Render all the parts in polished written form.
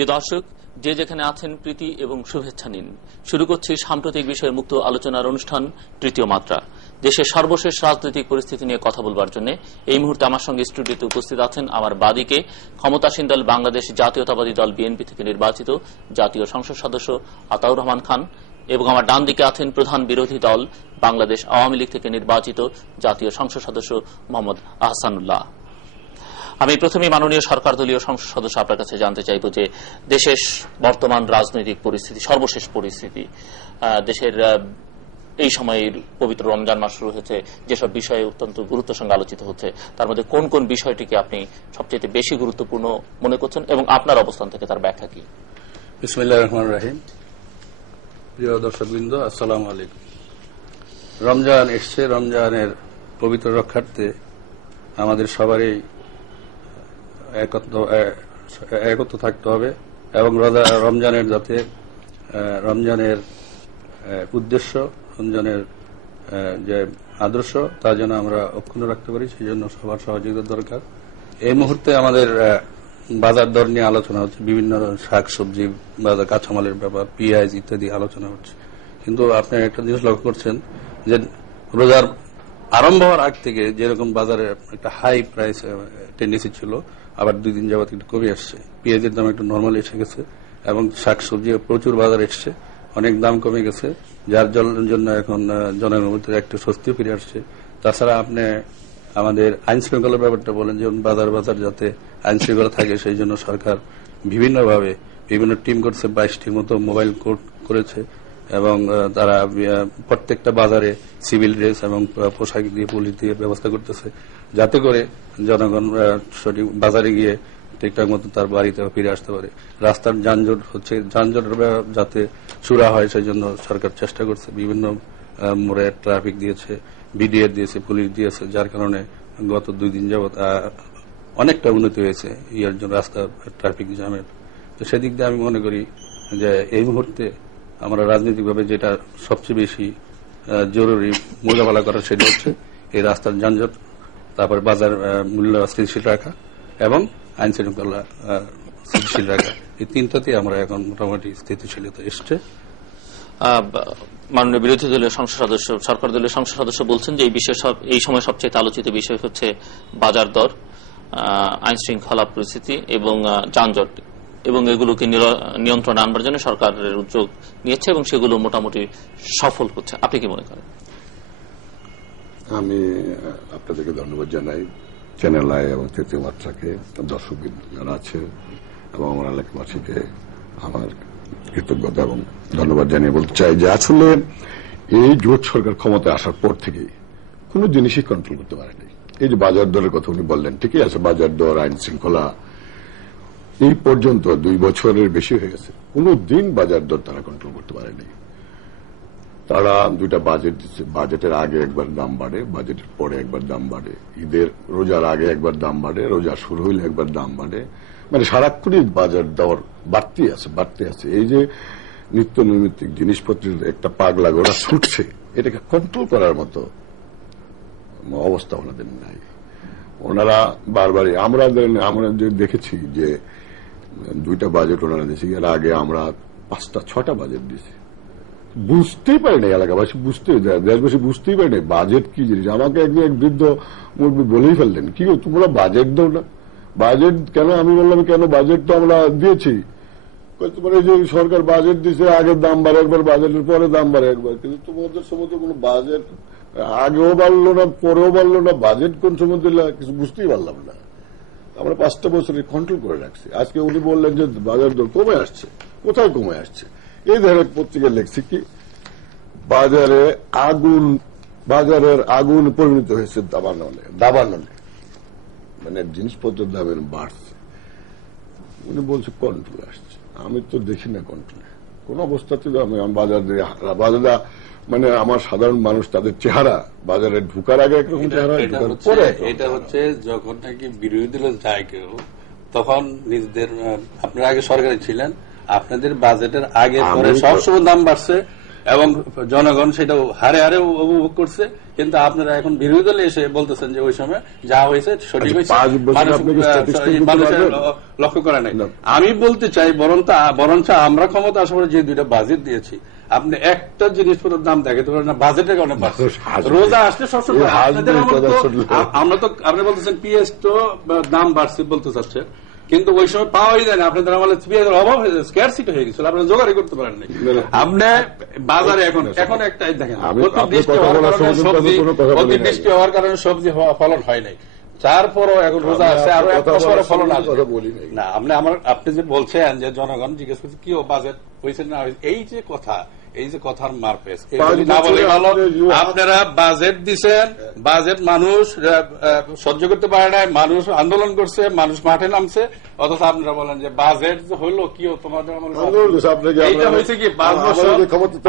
প্রিয় দর্শক, যে যেখানে আছেন প্রীতি এবং শুভেচ্ছা নিন। শুরু করছি সাম্প্রতিক বিষয়ে মুক্ত আলোচনার অনুষ্ঠান তৃতীয় মাত্রা। দেশের সর্বশেষ রাজনৈতিক পরিস্থিতি নিয়ে কথা বলবার জন্য এই মুহূর্তে আমার সঙ্গে স্টুডিওতে উপস্থিত আছেন আমার বাদিকে ক্ষমতাসীন দল বাংলাদেশ জাতীয়তাবাদী দল বিএনপি থেকে নির্বাচিত জাতীয় সংসদ সদস্য আতাউর রহমান খান, এবং আমার ডান দিকে আছেন প্রধান বিরোধী দল বাংলাদেশ আওয়ামী লীগ থেকে নির্বাচিত জাতীয় সংসদ সদস্য মোহাম্মদ আহসানুল্লাহ। আমি প্রথমে মাননীয় সরকার দলীয় সংসদ সদস্য আপনার কাছে জানতে চাইব যে দেশের বর্তমান রাজনৈতিক পরিস্থিতি, সর্বশেষ পরিস্থিতি, দেশের এই সময়ের পবিত্র রমজান মাস শুরু হয়েছে, যেসব বিষয়ে অত্যন্ত গুরুত্বের সঙ্গে আলোচিত হচ্ছে, তার মধ্যে কোন কোন বিষয়টিকে আপনি সবচেয়ে বেশি গুরুত্বপূর্ণ মনে করছেন এবং আপনার অবস্থান থেকে তার ব্যাখ্যা কি? বিসমিল্লাহির রহমানির রহিম। প্রিয় দর্শকবৃন্দ, আসসালামু আলাইকুম। রমজান এসছে, রমজানের পবিত্র রক্ষার্থে আমাদের সবারই একত্র থাকতে হবে এবং রমজানের যাতে রমজানের উদ্দেশ্য, রমজানের যে আদর্শ, তা যেন আমরা অক্ষুণ্ণ রাখতে পারি, সেই জন্য সবার সহযোগিতা দরকার। এই মুহূর্তে আমাদের বাজার দর নিয়ে আলোচনা হচ্ছে, বিভিন্ন শাক সবজি বাজার, কাঁচামালের ব্যাপার, পেঁয়াজ ইত্যাদি আলোচনা হচ্ছে। কিন্তু আপনি একটা জিনিস লক্ষ্য করছেন যে রোজার আরম্ভ হওয়ার আগ থেকে যেরকম বাজারে একটা হাই প্রাইস টেন্ডেন্সি ছিল, আবার 2 দিন যাবত একটু কমে আসছে। পেঁয়াজের দাম একটু নর্মাল এসে গেছে এবং শাকসবজি প্রচুর বাজার এসছে, অনেক দাম কমে গেছে, যার জন্য এখন জনগণের মধ্যে একটু স্বস্তি ফিরে আসছে। তাছাড়া আপনি আমাদের আইন শৃঙ্খলার ব্যাপারটা বলেন, যে বাজার যাতে আইন শৃঙ্খলা থাকে, সেই জন্য সরকার বিভিন্নভাবে বিভিন্ন টিম করছে, 22টির মতো মোবাইল কোর্ট করেছে এবং তারা প্রত্যেকটা বাজারে সিভিল ড্রেস এবং পোশাক দিয়ে, পুলিশ দিয়ে ব্যবস্থা করতেছে, যাতে করে জনগণ সঠিক বাজারে গিয়ে ঠিকঠাক মতো তার বাড়িতে ফিরে আসতে পারে। রাস্তার যানজট হচ্ছে, যানজটের যাতে চূড়া হয় সেই জন্য সরকার চেষ্টা করছে, বিভিন্ন মোড়ে ট্রাফিক দিয়েছে, বিডিআর দিয়েছে, পুলিশ দিয়েছে, যার কারণে গত 2 দিন যাবৎ অনেকটা উন্নতি হয়েছে ইয়ার জন্য রাস্তা ট্রাফিক জ্যামের। তো সেদিক দিয়ে আমি মনে করি যে এই মুহূর্তে আমরা রাজনৈতিকভাবে যেটা সবচেয়ে বেশি জরুরি মোকাবেলা করা, সেটা হচ্ছে এই রাস্তার যানজট, তারপরে বাজার মূল্য স্থিতিশীল রাখা এবং আইন শৃঙ্খলা স্থিতিশীল রাখা। এই তিনটাতেই আমরা এখন মোটামুটি স্থিতিশীলতা এসছে। মাননীয় বিরোধী দলীয় সংসদ সদস্য, সরকার দলীয় সংসদ সদস্য বলছেন যে এই সময় সবচেয়ে আলোচিত বিষয় হচ্ছে বাজার দর, আইন শৃঙ্খলা পরিস্থিতি এবং যানজট, এবং এগুলোকে নিয়ন্ত্রণে আনবার জন্য সরকারের উদ্যোগ নিয়েছে এবং সেগুলো মোটামুটি সফল হচ্ছে। আপনি কি মনে করেন? আমি আপনাদেরকে ধন্যবাদ জানাই, চ্যানেল আই এবং তৃতীয় মাত্রাকে, দর্শক যারা আছে এবং আমার এলাকাবাসীকে আমার কৃতজ্ঞতা এবং ধন্যবাদ জানিয়ে বলতে চাই যে আসলে এই জোট সরকার ক্ষমতায় আসার পর থেকেই কোন জিনিসই কন্ট্রোল করতে পারেনি। এই যে বাজার দরের কথা উনি বললেন, ঠিকই আছে, বাজার দর, আইন শৃঙ্খলা, এই পর্যন্ত 2 বছরের বেশি হয়ে গেছে, কোন দিন বাজার দর তারা কন্ট্রোল করতে পারেনি। তারা 2টা বাজেট দিচ্ছে, বাজেটের আগে একবার দাম বাড়ে, বাজেটের পরে একবার দাম বাড়ে, ঈদের রোজার আগে একবার দাম বাড়ে, রোজা শুরু হইলে একবার দাম বাড়ে, মানে সারাক্ষণই বাজার দর বাড়তে আছে। এই যে নিত্য নৈমিত্তিক জিনিসপত্রের একটা পাগলা ওরা ছুটছে, এটাকে কন্ট্রোল করার মতো অবস্থা ওনাদের নাই। ওনারা বারবারই আমরা দেখেছি যে 2টা বাজেট ওনারা দিয়েছে, এর আগে আমরা 5টা 6টা বাজেট দিয়েছি, বুঝতেই পারি না এলাকাবাসী, দেশবাসী বুঝতেই পারি না বাজেট কি জিনিস। আমাকে একদিন এক বৃদ্ধ মুরব্বী বলেই ফেললেন, কি তোমরা বাজেট দাও না, বাজেট কেন? আমি বললাম, কেন বাজেট তো আমরা দিয়েছি। তোমার এই যে সরকার বাজেট দিচ্ছে, আগের দাম বাড়ে একবার, বাজেটের পরে দাম বাড়ে একবার, কিন্তু তোমাদের সময় তো কোনো বাজেট আগেও বাড়লো না, পরেও বাড়লো না, বাজেট কোন সময় দিলে কিছু বুঝতেই পারলাম না। আমরা 5টা বছরে কন্ট্রোল করে রাখছি। আজকে উনি বললেন যে বাজার দর কমে আসছে, কোথায় কমে আসছে? এই ধরনের পত্রিকায় লেখছি কি বাজারের আগুন পরিণত হয়েছে দাবানলে, মানে জিনিসপত্রের দামের বাড়ছে। উনি বলছে কন্ট্রোল আসছে, আমি তো দেখি না কন্ট্রোলে কোন অবস্থাতে। আমি বাজারে মানে আমার সাধারণ মানুষ, তাদের চেহারা বাজারে ঢুকার আগে একরকম চেহারা, এটা হচ্ছে যখন নাকি বিরোধী দলে যায় কেউ, তখন নিজেদের, আপনারা আগে সরকারে ছিলেন, আপনাদের বাজেটের আগে পরে সবসময় দাম বাড়ছে, এবং জনগণ সেটা হারে হারে উপভোগ করছে। কিন্তু আপনারা এখন বিরোধী দলে এসে বলতেছেন যে ওই সময় যা হয়েছে সঠিক হয়েছে, মানুষের লক্ষ্য করা নাই। আমি বলতে চাই বরঞ্চ আমরা ক্ষমতা আসার পরে যে দুইটা বাজেট দিয়েছি, আপনি একটা জিনিসপত্রের দাম দেখাতে পারেন না, বাজেটের কারণে বাড়ছে। রোজা আসলে সবসময় আমরা তো আপনি বলতেছেন পিএস তো দাম বাড়ছে বলতে চাচ্ছেন, কিন্তু ওই সময় পাওয়াই যায় না। আপনাদের আমাদের পেঁয়াজের অভাব হয়ে যায়, স্ক্যারসিটি হয়ে গেছিল, আপনারা জোগাড়ই করতে পারেন না। আপনি বাজারে এখন একটা দেখেন, অতিবৃষ্টি হওয়ার কারণে সবজি ফলন হয় নাই, তারপরও এখন রোজা আছে, আরো এক বছরের ফলন আসবে না। আপনি যে বলছেন যে জনগণ জিজ্ঞেস করছে কি বাজেট হয়েছে না হয়েছে, এই যে কথার মারপেস না বলে ভালো। আপনারা বাজেট দিচ্ছেন, বাজেট মানুষ সহ্য করতে পারে না, মানুষ আন্দোলন করছে, মানুষ মাঠে নামছে, অথচ আপনারা বলেন যে বাজেট হইলো কি তোমাদের এইটা হয়েছে কি 5 বছর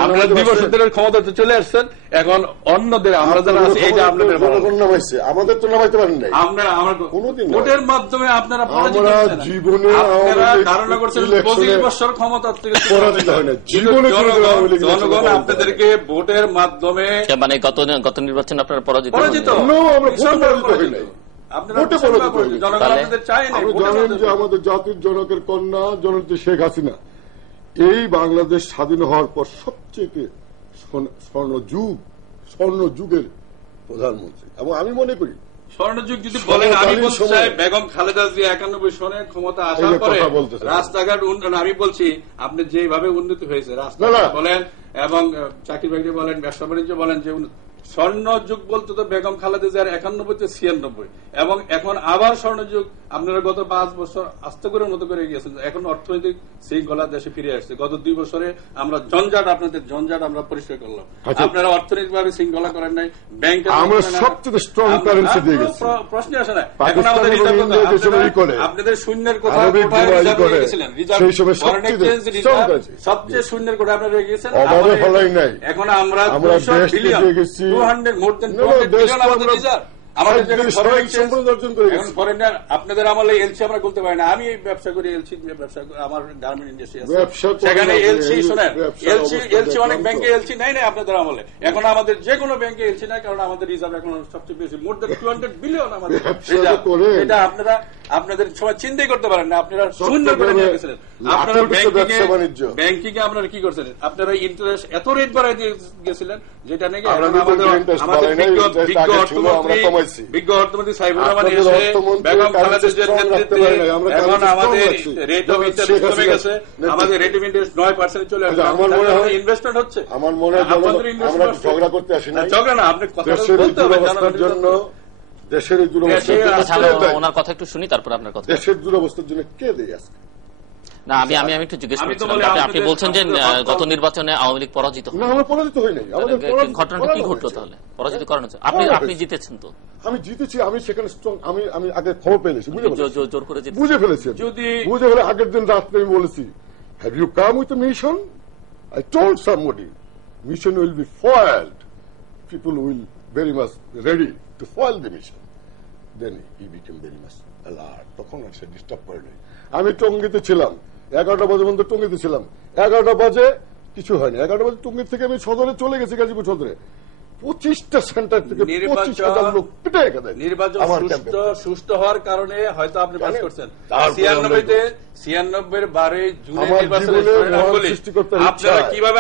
আপনারা 2 বছর ধরে ক্ষমতাতে চলে আসছেন, এখন অন্যদের আমরা যারা আছি এই যে আপনাদের আমাদের তো নামাইতে পারেন নাই। আমরা ভোটের মাধ্যমে আপনারা পরাজিত হয়েছেন, আপনারা ধারণা করছেন 25 বছর ক্ষমতা থেকে পরাজিত হয় না। জনগণ আপনাদেরকে ভোটের মাধ্যমে মানে গত নির্বাচনে আপনারা পরাজিত আমাদের জাতির জনকের কন্যা জননেত্রী শেখ হাসিনা এই বাংলাদেশ স্বাধীন হওয়ার পর সবচেয়ে স্বর্ণযুগের প্রধানমন্ত্রী, এবং আমি মনে করি স্বর্ণযুগ যদি বলেন, আমি বলতে চাই বেগম খালেদা জিয়া 91 সনে ক্ষমতা আসার পরে রাস্তাঘাট উন্নয়ন, আমি বলছি আপনি যেভাবে উন্নতি হয়েছে রাস্তাঘাট বলেন এবং চাকরি বাকরি বলেন, ব্যবসা বাণিজ্য বলেন, যে স্বর্ণযুগ বলতে তো বেগম খালেদা জিয়ার 91 থেকে 96, এবং এখন আবার স্বর্ণযুগ আপনারা গত 5 বছর আস্তে করে উন্নত করে গিয়েছেন। এখন অর্থনৈতিক শৃঙ্খলা দেশে ফিরে আসছে। গত 2 বছরে আমরা আপনাদের জঞ্জাট আমরা পরিষ্কার করলাম, আপনারা অর্থনৈতিক ভাবে শৃঙ্খলা করেন নাই, ব্যাংক প্রশ্ন আসে না। এখন আমাদের আপনাদের শূন্যের কোথায় সবচেয়ে শূন্যের কোথায় আপনারা রেখে গেছেন। এখন আমরা আপনাদের আমলে এলসি আমরা বলতে পারি না। আমি ব্যবসা করি, এলসি ব্যবসা, আমার গার্মেন্ট ইন্ডাস্ট্রি আছে, সেখানে এলসি শোনেন, এলসি অনেক ব্যাংকে এলসি নাই না আপনাদের আমলে। এখন আমাদের যে কোনো ব্যাংকে এলসি নাই, কারণ আমাদের রিজার্ভ এখন সবচেয়ে বেশি, মোর দ্যান 200 বিলিয়ন আমাদের রিজার্ভ। এটা আপনারা আপনাদের সবাই চিন্তাই করতে পারেন না। আপনারা শূন্য করে নিয়ে গেছিলেন। আপনারা ব্যাংকিং এ আপনারা কি করছেন? আপনারা ইন্টারেস্ট এত রেট বাড়াই দিয়ে গেছিলেন, যেটা নাকি বিজ্ঞ অর্থমন্ত্রী সাইফুর রহমান এসে বেগম খালেদা জিয়ার নেতৃত্বে এখন আমাদের রেট অফ ইন্টারেস্ট কমে গেছে, আমাদের রেট অফ ইন্টারেস্ট 9% চলে আসছে। আমার মনে হয় ইনভেস্টমেন্ট হচ্ছে। আমার মনে হয় আমরা ঝগড়া করতে আসি না, ঝগড়া না, আপনি কথা বলতে হবে জানার জন্য। দেশের ওনার কথা একটু শুনি, তারপর আপনার কথা। দেশের দুরবস্থার জন্য কে দেয় আজকে? না, আমি একটু জিজ্ঞেস করছিলাম, আপনি বলছেন যে গত নির্বাচনে আওয়ামী লীগ পরাজিত হয়। না, আমরা পরাজিত হই নাই। ঘটনাটা কি ঘটলো তাহলে? পরাজিত করানো হচ্ছে, আপনি জিতেছেন তো? আমি জিতেছি, আমি সেখানে স্ট্রং, আমি আগে খবর পেয়েছি, জোর করে বুঝে ফেলেছি। বুঝে ফেলে আগের দিন রাত্রে আমি বলেছি, have you come with a mission? I told somebody mission will be foiled, people will very much ready to foil the mission. Then he became very much alert. তখন আর সে ডিস্টার্ব করে নাই। আমি টঙ্গিতে ছিলাম, 11টা বাজে পর্যন্ত টঙ্গিতে ছিলাম। 11টা বাজে কিছু হয়নি। 11টা বাজে টঙ্গির থেকে আমি সদরে চলে গেছি, গাজীপুর সদরে। 25টা সেন্টার থেকে 25,000 লোক পিটে রেখে দেয়। নির্বাচন সুষ্ঠু হওয়ার কারণে হয়তো আপনি পাস করছেন। 96 12 জুনে আপনারা কিভাবে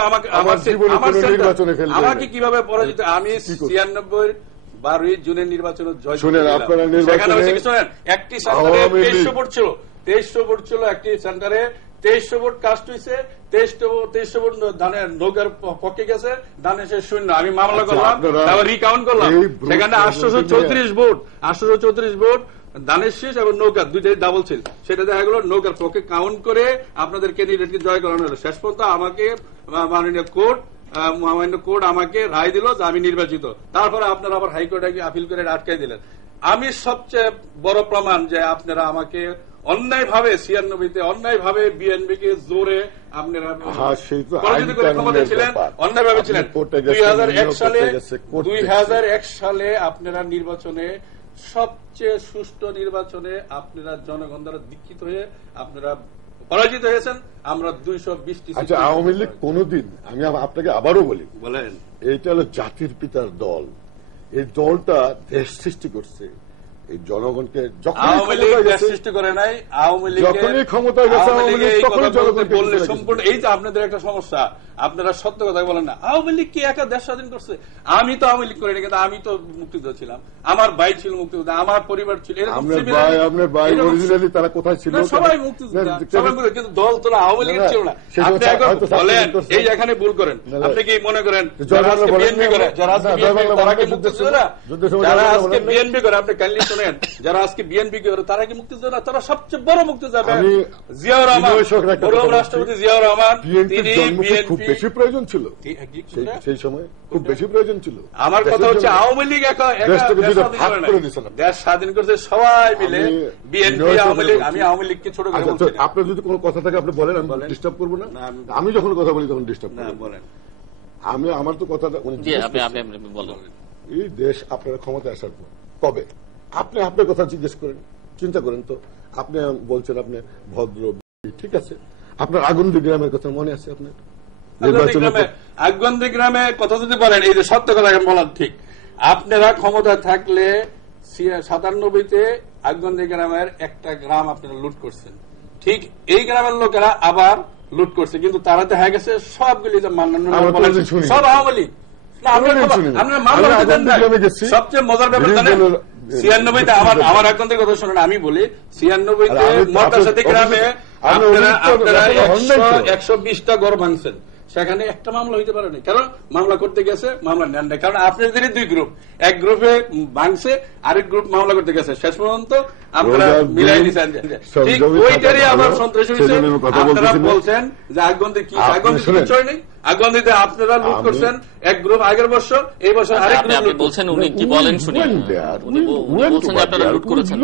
আমাকে কিভাবে পরাজিত? আমি 96 12 জুনের নির্বাচনে জয় শুনেন। আপনারা একটি সেন্টারে 2300 ভোট ছিল, 2300 ভোট ছিল একটি সেন্টারে, 2300 ভোট কাস্ট হয়েছে, 2300 ভোট ধানের নৌকার পক্ষে গেছে, ধানের সে শূন্য। আমি মামলা করলাম, তারপর রিকাউন্ট করলাম, সেখানে 834 ভোট ধানের শেষ এবং নৌকার দুইটাই ডাবল ছিল। সেটা দেখা গেল নৌকার পক্ষে কাউন্ট করে আপনাদের ক্যান্ডিডেটকে জয় করানো হলো। শেষ পর্যন্ত আমাকে মাননীয় কোর্ট আমাকে রায় দিল যে আমি নির্বাচিত। তারপরে আপনারা আবার হাইকোর্টে গিয়ে আপিল করে আটকাই দিলেন। আমি সবচেয়ে বড় প্রমাণ যে আপনারা আমাকে অন্যায়ভাবে 96-তে অন্যায়ভাবে বিএনপিকে জোরে আপনারা পরাজিত করে ক্ষমতা ছিলেন, অন্যায়ভাবে ছিলেন। 2001 সালে আপনারা নির্বাচনে, সবচেয়ে সুষ্ঠু নির্বাচনে আপনারা জনগণ দ্বারা দীক্ষিত হয়ে আপনারা পরাজিত হয়েছেন। আমরা 220টি। আচ্ছা, আওয়ামী লীগ কোনদিন, আমি আপনাকে আবারও বলি, বলেন, এইটা হলো জাতির পিতার দল। এই দলটা দেশ সৃষ্টি করছে, এই জনগণকে আওয়ামী লীগ দেশ সৃষ্টি করে নাই। আওয়ামী লীগ যখনই ক্ষমতায় গেছে আওয়ামী লীগ তখন জনগণকে বললে সম্পূর্ণ, এই তো আপনাদের একটা সমস্যা, আপনারা সত্য কথা বলেন না। আওয়ামী লীগ কি একা দেশ স্বাধীন করছে? আমি তো আওয়ামী লীগ করিনি, কিন্তু আমি তো মুক্তিযোদ্ধা ছিলাম, আমার ভাই ছিল মুক্তিযোদ্ধা, আমার পরিবার ছিল। আপনার ভাই অরিজিনালি তারা কোথায় ছিল? সবাই মুক্তিযোদ্ধা, সবাই, কিন্তু দল তো আওয়ামী লীগের ছিল না। আপনি এখন বলেন, এই এখানে ভুল করেন। আপনি কি মনে করেন যারা আজকে বিএনপি করে, যারা আজকে বিএনপি তারা কি মুক্তিযোদ্ধা? যারা আজকে বিএনপি করে, আপনি কাইন্ডলি শুনেন, যারা আজকে বিএনপি করে তারা কি মুক্তিযোদ্ধা? তারা সবচেয়ে বড় মুক্তিযোদ্ধা। জিয়াউর রহমান, প্রথম রাষ্ট্রপতি জিয়াউর রহমান, তিনি বিএনপি খুব বেশি প্রয়োজন ছিল সেই সময়, খুব বেশি প্রয়োজন ছিল। আমার কথা হচ্ছে আওয়ামী লীগ দেশ স্বাধীন করছে সবাই মিলে, বিএনপি, আওয়ামী লীগ। আমি আওয়ামী লীগকে ছোট করে বলছি। আপনার যদি কোনো কথা থাকে আপনি বলেন, আমি ডিস্টার্ব করবো না। আমি যখন কথা বলি তখন ডিস্টার্ব বলেন। আমি আমার তো কথাটা এই দেশ আপনারা ক্ষমতায় আসার পর কবে, আপনি আপনার কথা জিজ্ঞেস করেন, চিন্তা করেন তো। আপনি বলছেন আপনি ভদ্র, ঠিক আছে, আপনার আগুন্দি গ্রামের কথা মনে আছে? আপনার আগুন্দি গ্রামে কথা যদি বলেন, এই যে সত্য কথা বলার ঠিক, আপনারা ক্ষমতা থাকলে 97-তে আগুন্দি গ্রামের একটা গ্রাম আপনারা লুট করছেন, ঠিক এই গ্রামের লোকেরা আবার লুট করছে, কিন্তু তারা দেখা গেছে সবগুলি যে সব আওয়ামী লীগ। সবচেয়ে মজার ব্যাপার জানেন, 96-তে আমার আগুন্দির কথা শুনেন, আমি বলি 96-তে মর্তাসাদি গ্রামে আপনারা 120টা ঘর ভাঙছেন, সেখানে একটা মামলা হইতে পারেনি। কারণ মামলা করতে গেছে, মামলা নেন নাই, কারণ আপনাদের দুই গ্রুপ, এক গ্রুপে ভাঙছে, আরেক গ্রুপ মামলা করতে গেছে, শেষ পর্যন্ত আপনারা মিলাই দিচ্ছেন। ঠিক ওইটারই আবার সন্ত্রাস হয়েছে। আপনারা বলছেন যে আগুন্দি কি, আগুন্দি বিষয় নেই, আগুন্দিতে আপনারা লুট করছেন এক গ্রুপ আগের বছর, এই বছর আরেক গ্রুপ বলছেন। উনি কি বলেন শুনি, উনি বলছেন যে আপনারা লুট করেছেন।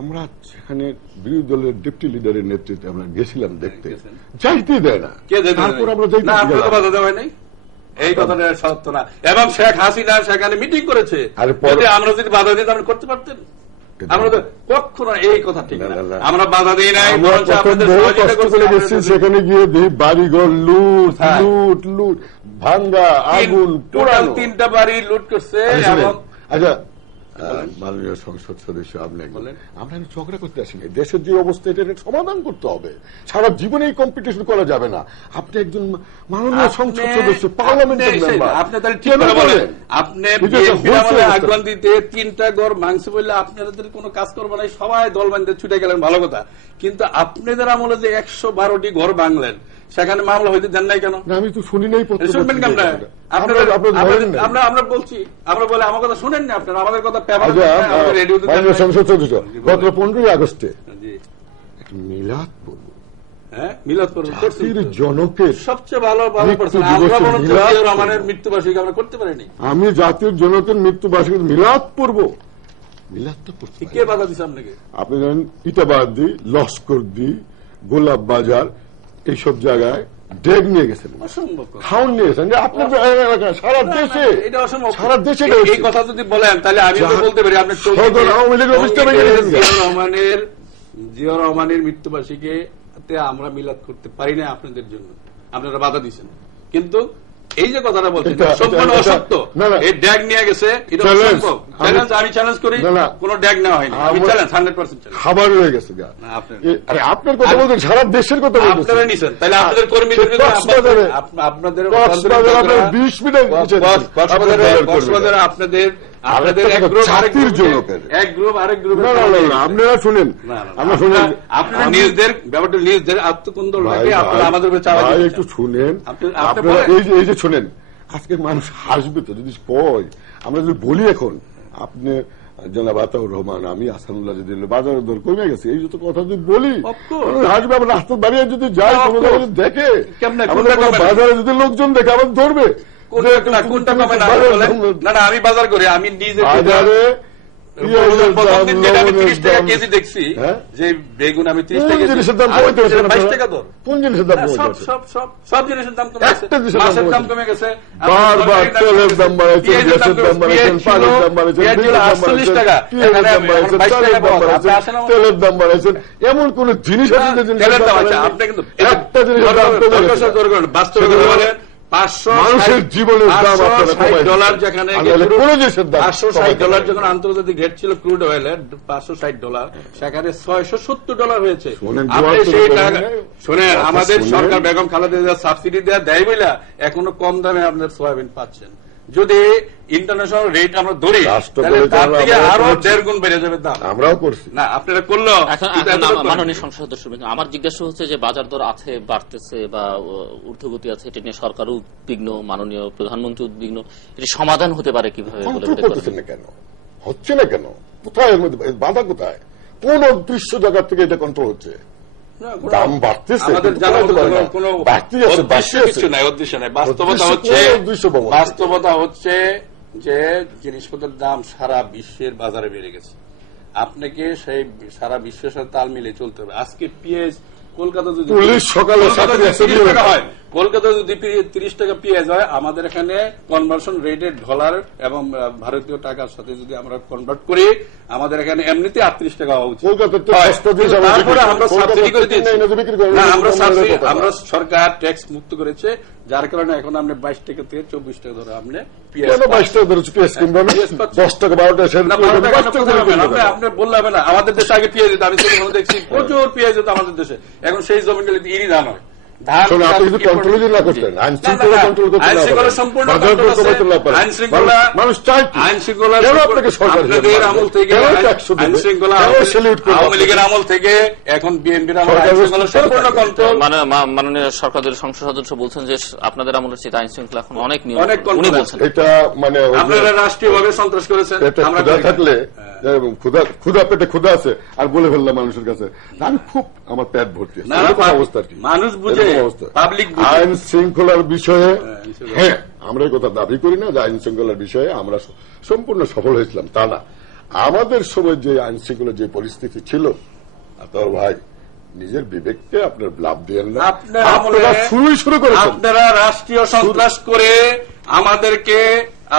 আমরা সেখানে বিরোধী দলের ডেপুটি লিডারের নেতৃত্বে আমরা গেছিলাম দেখতে, যাইতে দেয় না। তারপর আমরা বাধা দেওয়া নাই, এই কথাটা সত্য না। এবং শেখ হাসিনা সেখানে মিটিং করেছে, আমরা যদি বাধা দিই তাহলে করতে পারতেন। আমরা তো কখনো এই কথা ঠিক না, আমরা বাধা দিই নাই, সেখানে গিয়ে বাড়িঘর লুট লুট লুট, ভাঙ্গা, আগুন, টোটাল 3টা বাড়ি লুট করছে। আচ্ছা, মাননীয় সংসদ সদস্য, আপনি বলেন, আমরা ঝগড়া করতে আসিনি, দেশের যে অবস্থা এটা সমাধান করতে হবে। সারা জীবনে এই কম্পিটিশন করা যাবে না। আপনি একজন মাননীয় সংসদ সদস্য, পার্লামেন্টের মেম্বার, আপনি তাহলে ঠিক করে বলেন, আপনি আগুন্দিতে 3টা ঘর ভাঙছে বললে আপনাদের কোনো কাজ করবো না, সবাই দল বান্ধে ছুটে গেলেন, ভালো কথা। কিন্তু আপনাদের আমলে যে 112টি ঘর ভাঙলেন, সেখানে মামলা হইতে দেন নাই কেন? আমি তো শুনি নাই। শুনবেন কেন? আমরা বলছি, আমরা বলে আমার কথা শুনেন না আপনারা, আমাদের কথা রেডিওতে। সংসদ সদস্য গত 15ই আগস্টে মিলাদ পড়ব, হ্যাঁ মিলাদ পড়ব, জনকের সবচেয়ে ভালো জিয়াউর রহমানের মৃত্যুবার্ষিকী আমরা করতে পারিনি। আমি জাতির জনকের মৃত্যুবার্ষিকী মিলাদ পড়ব, মিলাদ তো কে বাধা দিচ্ছে আপনাকে? আপনি জানেন ইটাবাদি, লস্করদি, গোলাপ বাজার, এইসব জায়গায় ডেগ নিয়ে গেছেন, খাউন নিয়ে গেছেন আপনার সারা দেশে, সারা দেশে। এই কথা যদি বলেন তাহলে আমি বলতে পারি আপনি জিয়াউর রহমানের মৃত্যুবার্ষিকীতে আমরা মিলাদ করতে পারি না আপনাদের জন্য, আপনারা বাধা দিচ্ছেন। কিন্তু এই যে কথাটা বলছেন সম্পূর্ণ অসত্য, এই ড্যাগ নিয়ে গেছে, এটা অসম্ভব। আমি চ্যালেঞ্জ করি, কোন ড্যাগ নেওয়া হয়নি, আমি চ্যালেঞ্জ 100% খাবার রয়ে গেছে। আপনার কথা বলছেন, সারা দেশের কথা বলছেন, আপনারা নিছেন, তাহলে আপনাদের কর্মীদের আপনাদের 20 মিনিট কক্সবাজারে আপনাদের এক গ্রুপ আরেক গ্রুপ, আপনারা শুনেন, আমরা শুনেন, আপনারা নিজেদের ব্যাপারটা নিজেদের আত্মকুন্দলটাকে আপনারা আমাদের উপরে চাওয়া একটু শুনেন। আপনারা এই যে শুনেন, আজকে মানুষ হাসবে তো যদি কয়, আমরা যদি বলি এখন আপনি জনাব আতাউর রহমান, আমি আসানুল্লাহ, যদি বাজারের দর কমে গেছে, এই যত কথা যদি বলি হাসবে। আমরা রাস্তা দাঁড়িয়ে যদি যাই, দেখে বাজারে যদি লোকজন দেখে আমাদের ধরবে। আমি বাজার করি, আমি নিজে প্রথম দিন যেটা আমি 30 টাকা কেজি দেখছি, যে বেগুন আমি 30 টাকা কেজি, 22 টাকা দর। কোন জিনিসের দাম সব জিনিসের দাম কমে গেছে, মাছের দাম কমে গেছে, বারবার তেলের দাম বাড়াইছে, গ্যাসের দাম বাড়াইছে, পানির দাম বাড়াইছে, 48 টাকা, তেলের দাম বাড়াইছে। এমন কোন জিনিস আছে যে তেলের দাম আছে? আপনি কিন্তু একটা জিনিসের দাম বাস্তবে বলেন, মানুষের জীবনের দাম $560 যেখানে $560 যখন আন্তর্জাতিক রেট ছিল ক্রুড অয়েলের $560, সেখানে $670 হয়েছে। আপনি সেই টাকা শোনেন, আমাদের সরকার বেগম খালেদা জিয়া সাবসিডি দেয় বলে এখনো কম দামে আপনার সয়াবিন পাচ্ছেন। যদি ইন্টারন্যাশনাল রেট আমরা ধরি, তাহলে তার থেকে আরো 1.5 গুণ বেড়ে যাবে দাম। আমরাও করছি না, আপনারা করলো। মাননীয় সংসদ সদস্য, আমার জিজ্ঞাসা হচ্ছে যে বাজার দর আছে, বাড়তেছে বা ঊর্ধ্বগতি আছে, এটা নিয়ে সরকার উদ্বিগ্ন, মাননীয় প্রধানমন্ত্রী উদ্বিগ্ন, এটি সমাধান হতে পারে কিভাবে? কেন হচ্ছে না? কেন কোথায় বাধা কোথায়? কোন অদৃশ্য জায়গা থেকে এটা কন্ট্রোল হচ্ছে? দাম বাড়তেছে, আমাদের জানা কোনো কিছু নাই, উদ্দেশ্য নাই। বাস্তবতা হচ্ছে যে জিনিসপত্রের দাম সারা বিশ্বের বাজারে বেড়ে গেছে। আপনাকে সেই সারা বিশ্বের সাথে তাল মিলিয়ে চলতে হবে। আজকে পেঁয়াজ কলকাতা যদি সকালে 30 টাকা হয়, কলকাতা যদি 30 টাকা পেঁয়াজ হয়, আমাদের এখানে কনভার্সন রেটের ডলার এবং ভারতীয় টাকার সাথে যদি আমরা কনভার্ট করি, আমাদের এখানে এমনিতে 38 টাকা হওয়া উচিত। তারপরে আমরা সাবসিডি করে দিয়েছি, আমরা সরকার ট্যাক্স মুক্ত করেছে, যার কারণে এখন আপনি 22 টাকা থেকে 24 টাকা ধরে আপনি আপনি বললে হবে না। আমাদের দেশে আগে পেঁয়াজ দিত, আমি দেখছি প্রচুর পেঁয়াজ দিত আমাদের দেশে, এখন সেই জমিগুলিতে ইরি ধান হয়। আমল থেকে এখন বিএনপির মাননীয় সরকারের সংসদ সদস্য বলছেন যে আপনাদের আমলের চেয়ে আইন শৃঙ্খলা এখন অনেক উনি বলছেন এটা মানে আপনারা রাষ্ট্রীয়ভাবে সন্ত্রাস করেছেন। থাকলে ক্ষুধা পেটে ক্ষুধা আছে আর বলে ফেললাম মানুষের কাছে, আমি খুব আমার পেট ভর্তি অবস্থা। মানুষ বুঝে, পাবলিক আইন শৃঙ্খলার বিষয়ে হ্যাঁ আমরা এই কথা দাবি করি না যে আইন শৃঙ্খলার বিষয়ে আমরা সম্পূর্ণ সফল হয়েছিলাম, তা না। আমাদের সময় যে আইন শৃঙ্খলার যে পরিস্থিতি ছিল, তোর ভাই নিজের বিবেককে আপনার লাভ দেন না, আপনারা শুরু করে আপনারা রাষ্ট্রীয় সন্ত্রাস করে আমাদেরকে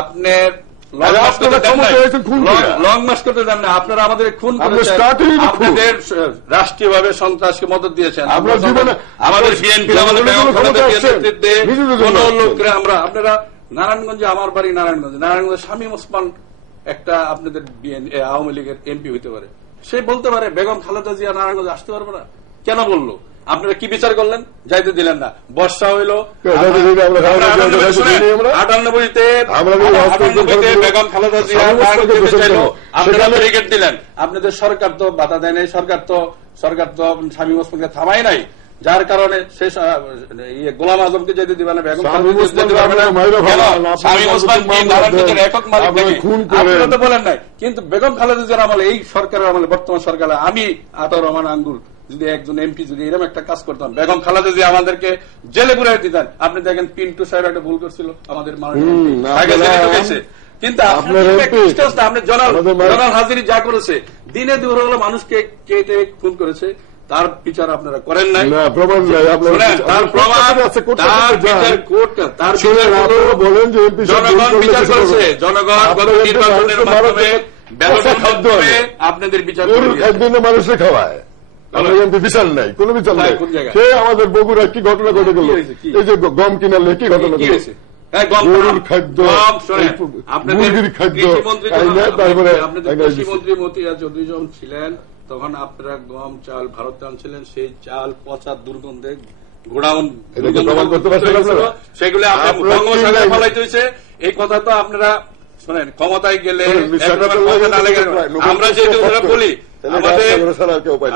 আপনার লং মার্চ করতে দেন না। আপনারা আমাদের খুন করেছেন, আপনাদের রাষ্ট্রীয়ভাবে সন্ত্রাসকে মদত দিয়েছেন। আমাদের বিএনপি আমাদের নেতৃত্বে কোন লোকরা আমরা আপনারা নারায়ণগঞ্জে, আমার বাড়ি নারায়ণগঞ্জে শামীম ওসমান একটা আপনাদের আওয়ামী লীগের এমপি হইতে পারে, সে বলতে পারে বেগম খালেদা জিয়া নারায়ণগঞ্জে আসতে পারবে না। কেন বললো? আপনারা কি বিচার করলেন? যাইতে দিলেন না। বর্ষা হইল 98-তে বেগম খালেদা জিয়া আপনারা ব্যারিকেড দিলেন। আপনাদের সরকার তো বাধা দেয় নাই, সরকার তো শামীম ওসমানকে থামাই নাই, যার কারণে সে গোলাম আজমকে যেতে দিবে না, বেগম যেতে পারবে না। শামীম ওসমান কি নারায়ণগঞ্জের একক মালিক নাকি? আপনারা তো বলেন নাই। কিন্তু বেগম খালেদা জিয়ার আমলে, এই সরকারের আমলে, বর্তমান সরকারে আমি আতাউর রহমান আঙ্গুর যদি একজন এমপি যদি এরকম একটা কাজ করতাম, বেগম খালেদা জিয়া আমাদেরকে জেলে পুরাই দিতেন। আপনি দেখেন পিন্টু সাহেব একটা ভুল করছিল, আমাদের কিন্তু আপনি জনাল হাজিরি যা করেছে, দিনে দুপুরে হলো মানুষকে কেটে খুন করেছে, তার বিচার আপনারা করেন নাই। প্রমাণ নাই, তার প্রমাণ বলেন যে জনগণ বিচার করেছে, জনগণ নির্বাচনের মাধ্যমে আপনাদের বিচার মানুষে খাওয়ায়, বিচার নাই, কোন বিচার নাই। সে আমাদের বগুড়া কি ঘটনা ঘটে গেল, এই যে গম কিনালে কি ঘটনা ঘটেছে, গরুর খাদ্য, মুরগির খাদ্য। তারপরে কৃষিমন্ত্রী মতিয়া চৌধুরী যখন ছিলেন, তখন আপনারা গম চাল ভারত আনছিলেন, সেই চাল পচা দুর্গন্ধে গোডাউন সেগুলো আপনার ফলাইতে হয়েছে। এই কথা তো আপনারা শোনেন, ক্ষমতায় গেলে আমরা যে বলি,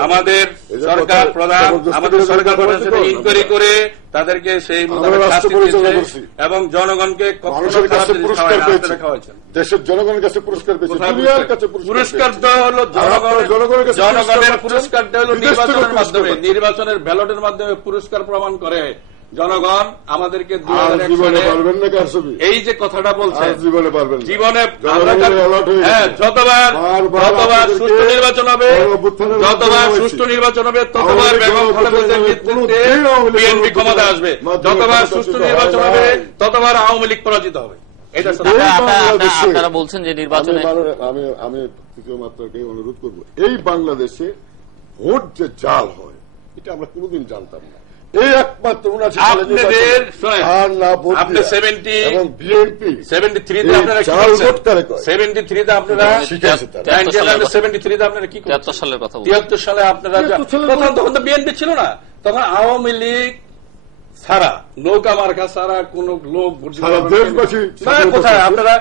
আমাদের সরকার প্রধান, আমাদের সরকার প্রধান সেটা ইনকোয়ারি করে তাদেরকে সেই এবং জনগণকে দেশের জনগণের কাছে পুরস্কার পেয়েছে, পুরস্কারটা হলো জনগণের পুরস্কারটা হলো নির্বাচনের মাধ্যমে, নির্বাচনের ব্যালটের মাধ্যমে পুরস্কার প্রমাণ করে জনগণ আমাদেরকে জীবনে পারবেন না কার ছবি, এই যে কথাটা বলছেন জীবনে পারবেন জীবনে যতবার সুষ্ঠু নির্বাচন হবে, যতবার সুষ্ঠু নির্বাচন হবে, ততবার বেগম খালেদার নেতৃত্বে বিএনপি ক্ষমতা আসবে, যতবার সুষ্ঠু নির্বাচন হবে ততবার আওয়ামী লীগ পরাজিত হবে। এটা আপনারা বলছেন যে নির্বাচনে আমি তৃতীয় মাত্রাকে অনুরোধ করবো, এই বাংলাদেশে ভোট যে জাল হয় এটা আমরা কোনোদিন জানতাম না। এই একমাত্র আপনাদের আপনি 70 এবং বিএনপি 73-তে আপনারা কি করছেন? 73-তে আপনারা শিখেছেন, 73-তে আপনারা কি করছেন? 73 সালের কথা বলছেন। 73 সালে আপনারা তখন তো বিএনপি ছিল না, তখন আওয়ামী লীগ ছাড়া, নৌকা মার্কা ছাড়া কোন লোক দেশবাসী কোথায়? আপনারা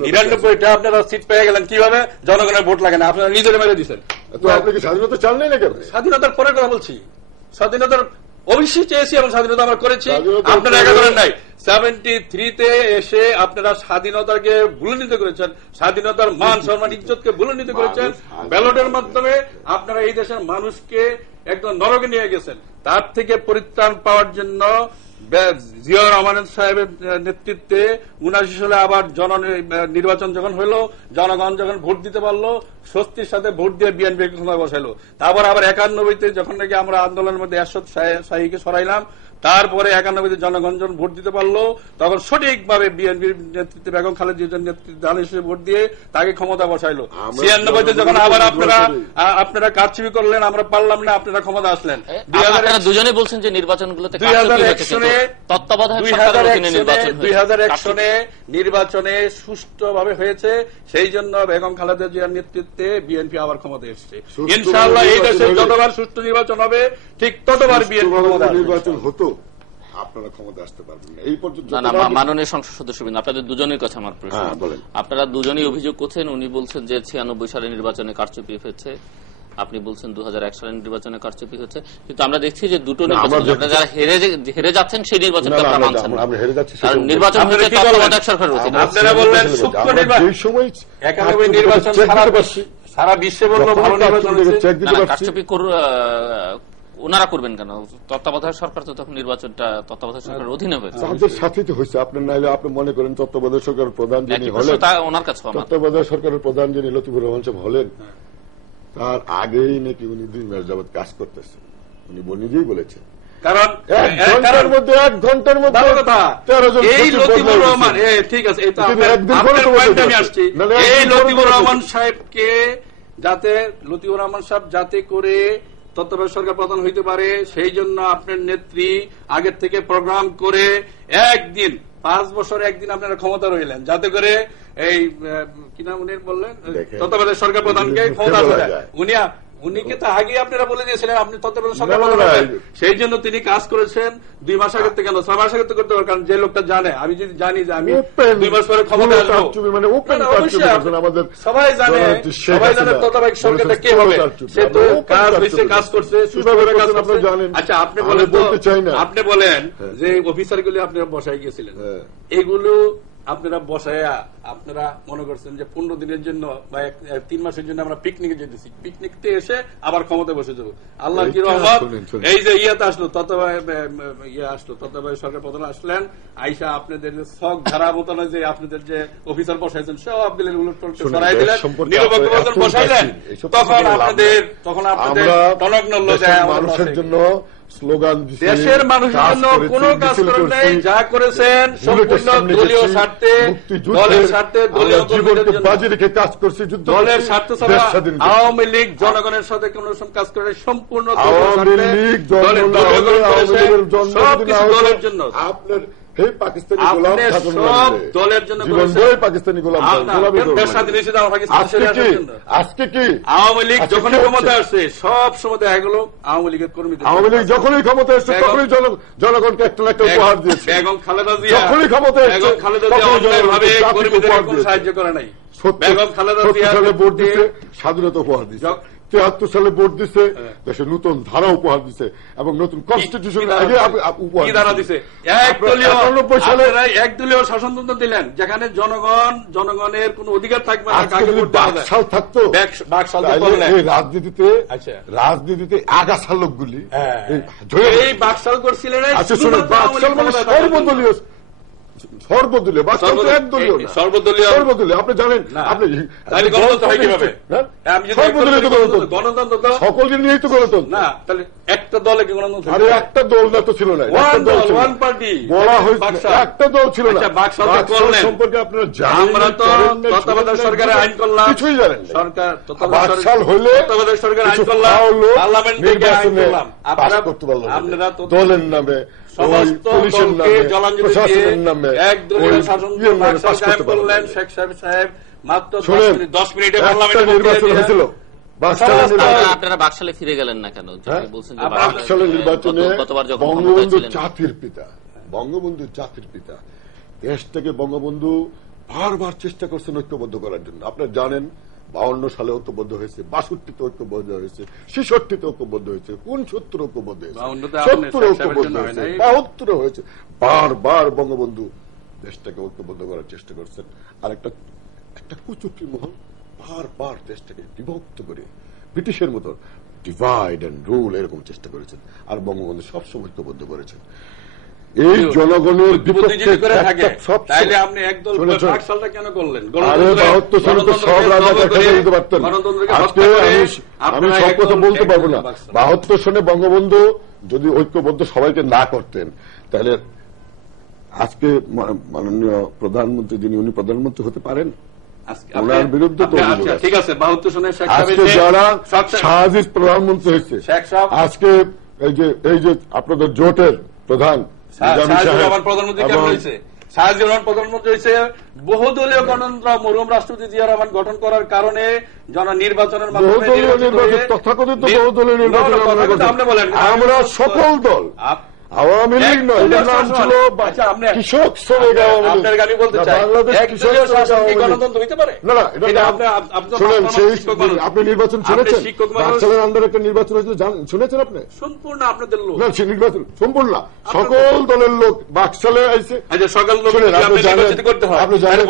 99টা আপনারা সিট পেয়ে গেলেন কিভাবে? জনগণের ভোট লাগে না, আপনারা নিজেরা মেরে দিচ্ছেন। আপনি কি স্বাধীনতা চান নাই না কেন? স্বাধীনতার পরে কথা বলছি, স্বাধীনতার অবশ্যই চেয়েছি এবং স্বাধীনতা আমরা করেছি, আপনারা একা করেন নাই। 73-তে এসে আপনারা স্বাধীনতাকে ভুলনীত করেছেন, স্বাধীনতার মান সম্মান ইজ্জতকে ভুলনীত করেছেন, ব্যালটের মাধ্যমে আপনারা এই দেশের মানুষকে একদম নরকে নিয়ে গেছেন। তার থেকে পরিত্রাণ পাওয়ার জন্য জিয়াউর রহমান সাহেবের নেতৃত্বে 79 সালে আবার নির্বাচন যখন হইল, জনগণ যখন ভোট দিতে পারলো, স্বস্তির সাথে ভোট দিয়ে বিএনপি ক্ষমতা বসাইলো। তারপর আবার 91-তে যখন নাকি আমরা আন্দোলনের মধ্যে এরশাদ শাহীকে সরাইলাম, তারপরে 91-তে জনগণ যখন ভোট দিতে পারলো, তখন সঠিকভাবে বিএনপির নেতৃত্বে বেগম খালেদা নেতৃত্বে ধানের শীষে ভোট দিয়ে তাকে ক্ষমতা বসাইলো। 96-তে যখন আবার আপনারা কারচুপি করলেন, আমরা পারলাম না, আপনারা ক্ষমতা আসলেন। দুজনে বলছেন যে নির্বাচনগুলোতে 2001 সনে নির্বাচনে সুষ্ঠুভাবে হয়েছে, সেই জন্য বেগম খালেদা জিয়ার নেতৃত্বে বিএনপি আবার ক্ষমতা এসছে। ইনশাআল্লাহ এই দেশে যতবার সুষ্ঠু নির্বাচন হবে ঠিক ততবার বিএনপি নির্বাচন হতো, আপনারা ক্ষমতা আসতে পারবেন না। এই পর্যন্ত মাননীয় সংসদ সদস্যবৃন্দ, আপনাদের দুজনের কাছে আমার প্রশ্ন। আপনারা দুজনেই অভিযোগ করছেন, উনি বলছেন যে 96 সালের নির্বাচনে কারচুপি হয়েছে, আপনি বলছেন 2001 সালের নির্বাচনে কারচুপি হচ্ছে, কিন্তু আমরা দেখছি যে দুটো নির্বাচন যারা হেরে যাচ্ছেন সেই নির্বাচনটা আপনারা মানছেন না। কারণ নির্বাচন হচ্ছে তত্ত্বাবধায়ক সরকারের অধীনে। আপনারা বললেন সূক্ষ্ম নির্বাচন সারা বিশ্বে বলল ভালো নির্বাচন হচ্ছে, কারচুপি ওনারা করবেন কেন? তত্ত্বাবধায়ক সরকার তো তখন নির্বাচনটা তত্ত্বাবধায়ক সরকারের অধীনে হয়েছে। তাদের সাথে তো হয়েছে। আপনার নাইলে আপনি মনে করেন তত্ত্বাবধায়ক সরকারের প্রধান যিনি হলেন, ওনার কাছে তত্ত্বাবধায়ক সরকারের প্রধান যিনি লতিফুর রহমান সাহেব হলেন, তার আগেই নাকি উনি 2 মাস যাবৎ কাজ করতেছেন, উনি নিজেই বলেছেন। কারণ 1 ঘন্টার মধ্যে এই লতিফুর রহমান, ঠিক আছে, আমি আসছি, এই লতিফুর রহমান সাহেবকে যাতে লতিফুর রহমান সাহেব যাতে করে তত্ত্বাবধায়ক সরকার প্রধান হইতে পারে, সেই জন্য আপনার নেত্রী আগের থেকে প্রোগ্রাম করে 5 বছরে একদিন আপনারা ক্ষমতা রইলেন, যাতে করে এই কি নাম উনি বললেন তত্ত্বাবধায়ক সরকার প্রধানকে ক্ষমতা যায়। উনিকে তো আগে আপনারা বলে দিয়েছিলেন আপনি তত্ত্বাবধায়ক সরকার প্রধান হবেন, সেই জন্য তিনি কাজ করেছেন 2 মাস আগে থেকে, কেন 6 মাস আগে করতে পারেন। কারণ যে লোকটা জানে, আমি যদি জানি যে আমি 2 মাস পরে ক্ষমতা আসবো, সবাই জানে তত্ত্বাবধায়ক সরকারটা কে হবে, সে তো কাজ হয়েছে, কাজ করছে, সুষ্ঠুভাবে কাজ করছে। আচ্ছা আপনি বলেন যে অফিসারগুলি আপনারা বসাই গিয়েছিলেন, এগুলো আপনারা বসায়া আপনারা মনে করছেন যে 15 দিনের জন্য বা 3 মাসের জন্য আমরা পিকনিকে যেতেছি, পিকনিকতে এসে আবার ক্ষমতায় বসে যাবো। আল্লাহ কি রহমত, এই যে ইয়েতে আসলো তত্ত্বাবধায়ক সরকার প্রধান আসলেন, আইসা আপনাদের শখ ধারা মতন যে আপনাদের যে অফিসার বসাইছেন সব দিলেন, উলট পালট সরাই দিলেন, নিরপেক্ষ বসাইলেন, তখন আপনাদের টনক নড়ল যায় মানুষের জন্য, স্লোগান দিয়েছেন, দেশের মানুষের জন্য কোনো কাজ করেন নাই, যা করেছেন সম্পূর্ণ দলীয় স্বার্থে, দলের স্বার্থে, দলীয় কর্মীদের জন্য বাজি রেখে কাজ করছে, দলের স্বার্থ ছাড়া আওয়ামী লীগ জনগণের সাথে কোন কাজ করে সম্পূর্ণ দলের জন্য। আপনার পাকিস্তানি গোলাম দলের জন্য পাকিস্তানি গোলাম আজকে কি আওয়ামী লীগ যখনই ক্ষমতা আসছে সব সময় দেখা গেল আওয়ামী লীগের কর্মী, আওয়ামী লীগ যখনই ক্ষমতা আসছে তখনই জনগণকে একটা একটা উপহার দিয়েছে। বেগম খালেদা জিয়া যখনই ক্ষমতা আসছে খালেদা জিয়া অন্যায়ভাবে কর্মীদের কোনো সাহায্য করে নাই। বেগম খালেদা জিয়া ভোট দিতে স্বাধীনতা উপহার দিয়েছে। 73 সালে ভোট দিছে, দেশে নতুন ধারা উপহার দিছে এবং নতুন কনস্টিটিউশন আগে উপহার ধারা দিছে। একদলীয় শাসনতন্ত্র দিলেন, যেখানে জনগণের কোন অধিকার থাকবে না। বাকশাল থাকতো, রাজনীতিতে আগাছা লোকগুলি এই বাকশাল করছিলেন। সর্বদলীয় সর্বদলীয় আপনি জানেন, আপনি গণতন্ত্র সকলকে নিয়েই তো গণতন্ত্র না, তাহলে একটা দলে কি গণতন্ত্র? আরে একটা দল না তো ছিল না, ওয়ান পার্টি বলা হয়েছে, একটা দল ছিল না। সম্পর্কে আপনারা আমরা তো তত্ত্বাবধায়ক সরকারের আইন করলাম, কিছুই জানেন সরকার বাকশাল হলে তত্ত্বাবধায়ক সরকার আইন করলাম, পার্লামেন্টে আইন করলাম, আপনারা দলের নামে সমস্ত দলকে জলাঞ্জলি দিয়ে একদলীয় শাসন কায়েম করলেন শেখ সাহেব মাত্র 10 মিনিটে পার্লামেন্টে নির্বাচন হয়েছিল। আপনারা বাকশালে ফিরে গেলেন না কেন? বলছেন যে বাকশালের নির্বাচনে বঙ্গবন্ধু জাতির পিতা, দেশ থেকে বঙ্গবন্ধু বারবার চেষ্টা করছেন ঐক্যবদ্ধ করার জন্য। আপনারা জানেন 52 সালে ঐক্যবদ্ধ হয়েছে, 62 ঐক্যবদ্ধ হয়েছে, 66 ঐক্যবদ্ধ হয়েছে, 69 ঐক্যবদ্ধ হয়েছে, 70 ঐক্যবদ্ধ হয়েছে, 72 হয়েছে। বারবার বঙ্গবন্ধু দেশটাকে ঐক্যবদ্ধ করার চেষ্টা করছেন। আর একটা কুচুকরি মহল বারবার দেশটাকে বিভক্ত করে ব্রিটিশের মতো ডিভাইড এন্ড রুল এরকম চেষ্টা করেছেন। আর বঙ্গবন্ধু সবসময় ঐক্যবদ্ধ করেছেন। এই জনগণের বিপক্ষে তাইলে আপনি একদল বাকশালটা কেন করলেন? আরে 72 সালে তো সব রাজা খেতে দিতে পারতেন। আজকে আমি সব কথা বলতে পারবো না। 72 সনে বঙ্গবন্ধু যদি ঐক্যবদ্ধ সবাইকে না করতেন, তাহলে আজকে মাননীয় প্রধানমন্ত্রী যিনি, উনি প্রধানমন্ত্রী হতে পারেন? ওনার বিরুদ্ধে তো ঠিক আছে 72 সনে আজকে যারা শাহজিজ প্রধানমন্ত্রী হয়েছে, আজকে এই যে আপনাদের জোটের প্রধান প্রধানমন্ত্রী হয়েছে, বহুদলীয় গণতন্ত্র মরহুম রাষ্ট্রপতি জিয়া রহমান গঠন করার কারণে নির্বাচনের মাধ্যমে তথাকথিত বহুদলীয় নির্বাচন আমরা সকল দল, আওয়ামী লীগ নয়, এটার নাম ছিল কৃষক শ্রমিক আওয়ামী লীগ। আমি বলতে চাই গণতন্ত্র হইতে পারে না, শোনেন, আপনি নির্বাচন শুনেছেন? বাকশালের আন্ডারে একটা নির্বাচন হয়েছিল, শুনেছেন আপনি? সম্পূর্ণ আপনাদের লোক নির্বাচন সম্পূর্ণ সকল দলের লোক বাকশালে আইছে। সকল লোক আপনি জানেন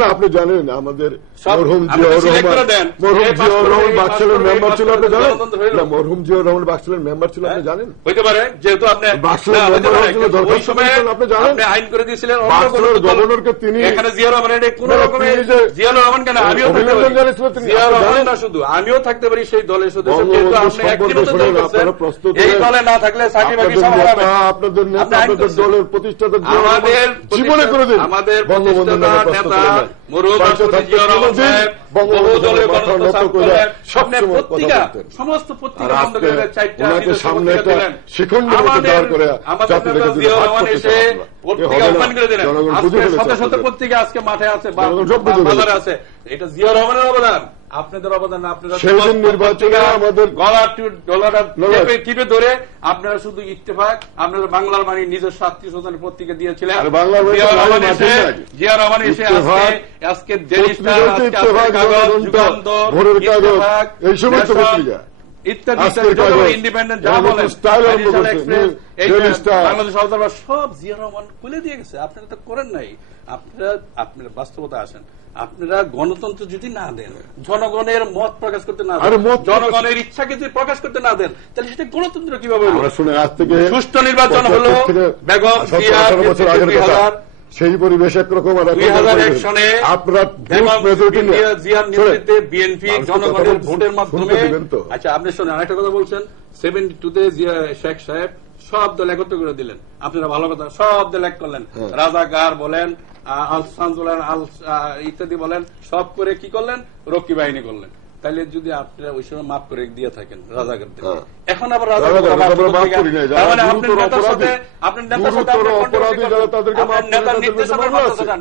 না, আপনি জানেন আমাদের মরহুম জিয়াউর রহমান বাকশালের মেম্বার ছিল, আপনি জানেন? মরহুম জিয়াউর রহমান বাকশালের মেম্বার ছিল, আপনি জানেন? হইতে পারে, যেহেতু আপনি আইন করে দিয়েছিলেন গভর্নরকে, তিনি এখানে জিয়া রহমানের কোন রকমের জিয়া রহমান কেন আমিও জিয়া রহমান না, শুধু আমিও থাকতে পারি সেই দলের সদস্য। এই দলে না থাকলে আপনাদের দলের প্রতিষ্ঠাতা জীবনে করে দিন আমাদের প্রতিষ্ঠাতা নেতা মরহুম রাষ্ট্রপতি জিয়া রহমান সাহেব বহুদলীয় গণতন্ত্র করলেন, সমস্ত পত্রিকা বন্ধ করে দেন, 4টা সামনে একটা শিখণ্ড শত পত্রিকা আজকে মাঠে আছে, বাজারে আছে। এটা জিয়া রহমানের অবদান, আপনাদের অবদান। আপনারা নির্বাচনে আমাদের গলাটা টিপে ধরে আপনারা শুধু ইত্তেফাক, আপনারা বাংলার বাণী নিজের 730 পত্রিকা দিয়েছিলেন। জিয়া রহমান এসে আজকে এই সমস্ত পত্রিকা ইন্ডিপেন্ডেন্ট যা বলেন, বাংলাদেশ সব জিয়া রহমান খুলে দিয়ে গেছে। আপনারা তো করেন নাই। আপনারা বাস্তবতা আসেন। আপনারা গণতন্ত্র যদি না দেন, জনগণের মত প্রকাশ করতে না দেন, জনগণের ইচ্ছাকে যদি প্রকাশ করতে না দেন, তাহলে সেটা গণতন্ত্র কিভাবে হলো? সুষ্ঠু নির্বাচন হলো বেগম জিয়া সেই পরিবেশ একরকম, 2001 সনে জিয়ার নেতৃত্বে বিএনপি জনগণের ভোটের মাধ্যমে। আচ্ছা, আপনি শোনেন, আরেকটা কথা বলছেন, 72-তে শেখ সাহেব সব দল একত্র করে দিলেন। আপনারা ভালো কথা, সব দল এক করলেন, রাজাকার বলেন, আলসান বলেন, ইত্যাদি বলেন, সব করে কি করলেন? রক্ষী বাহিনী করলেন। তাহলে যদি আপনারা ওই সময় মাফ করে দিয়ে থাকেন রাজাকারদের, এখন আবার আপনার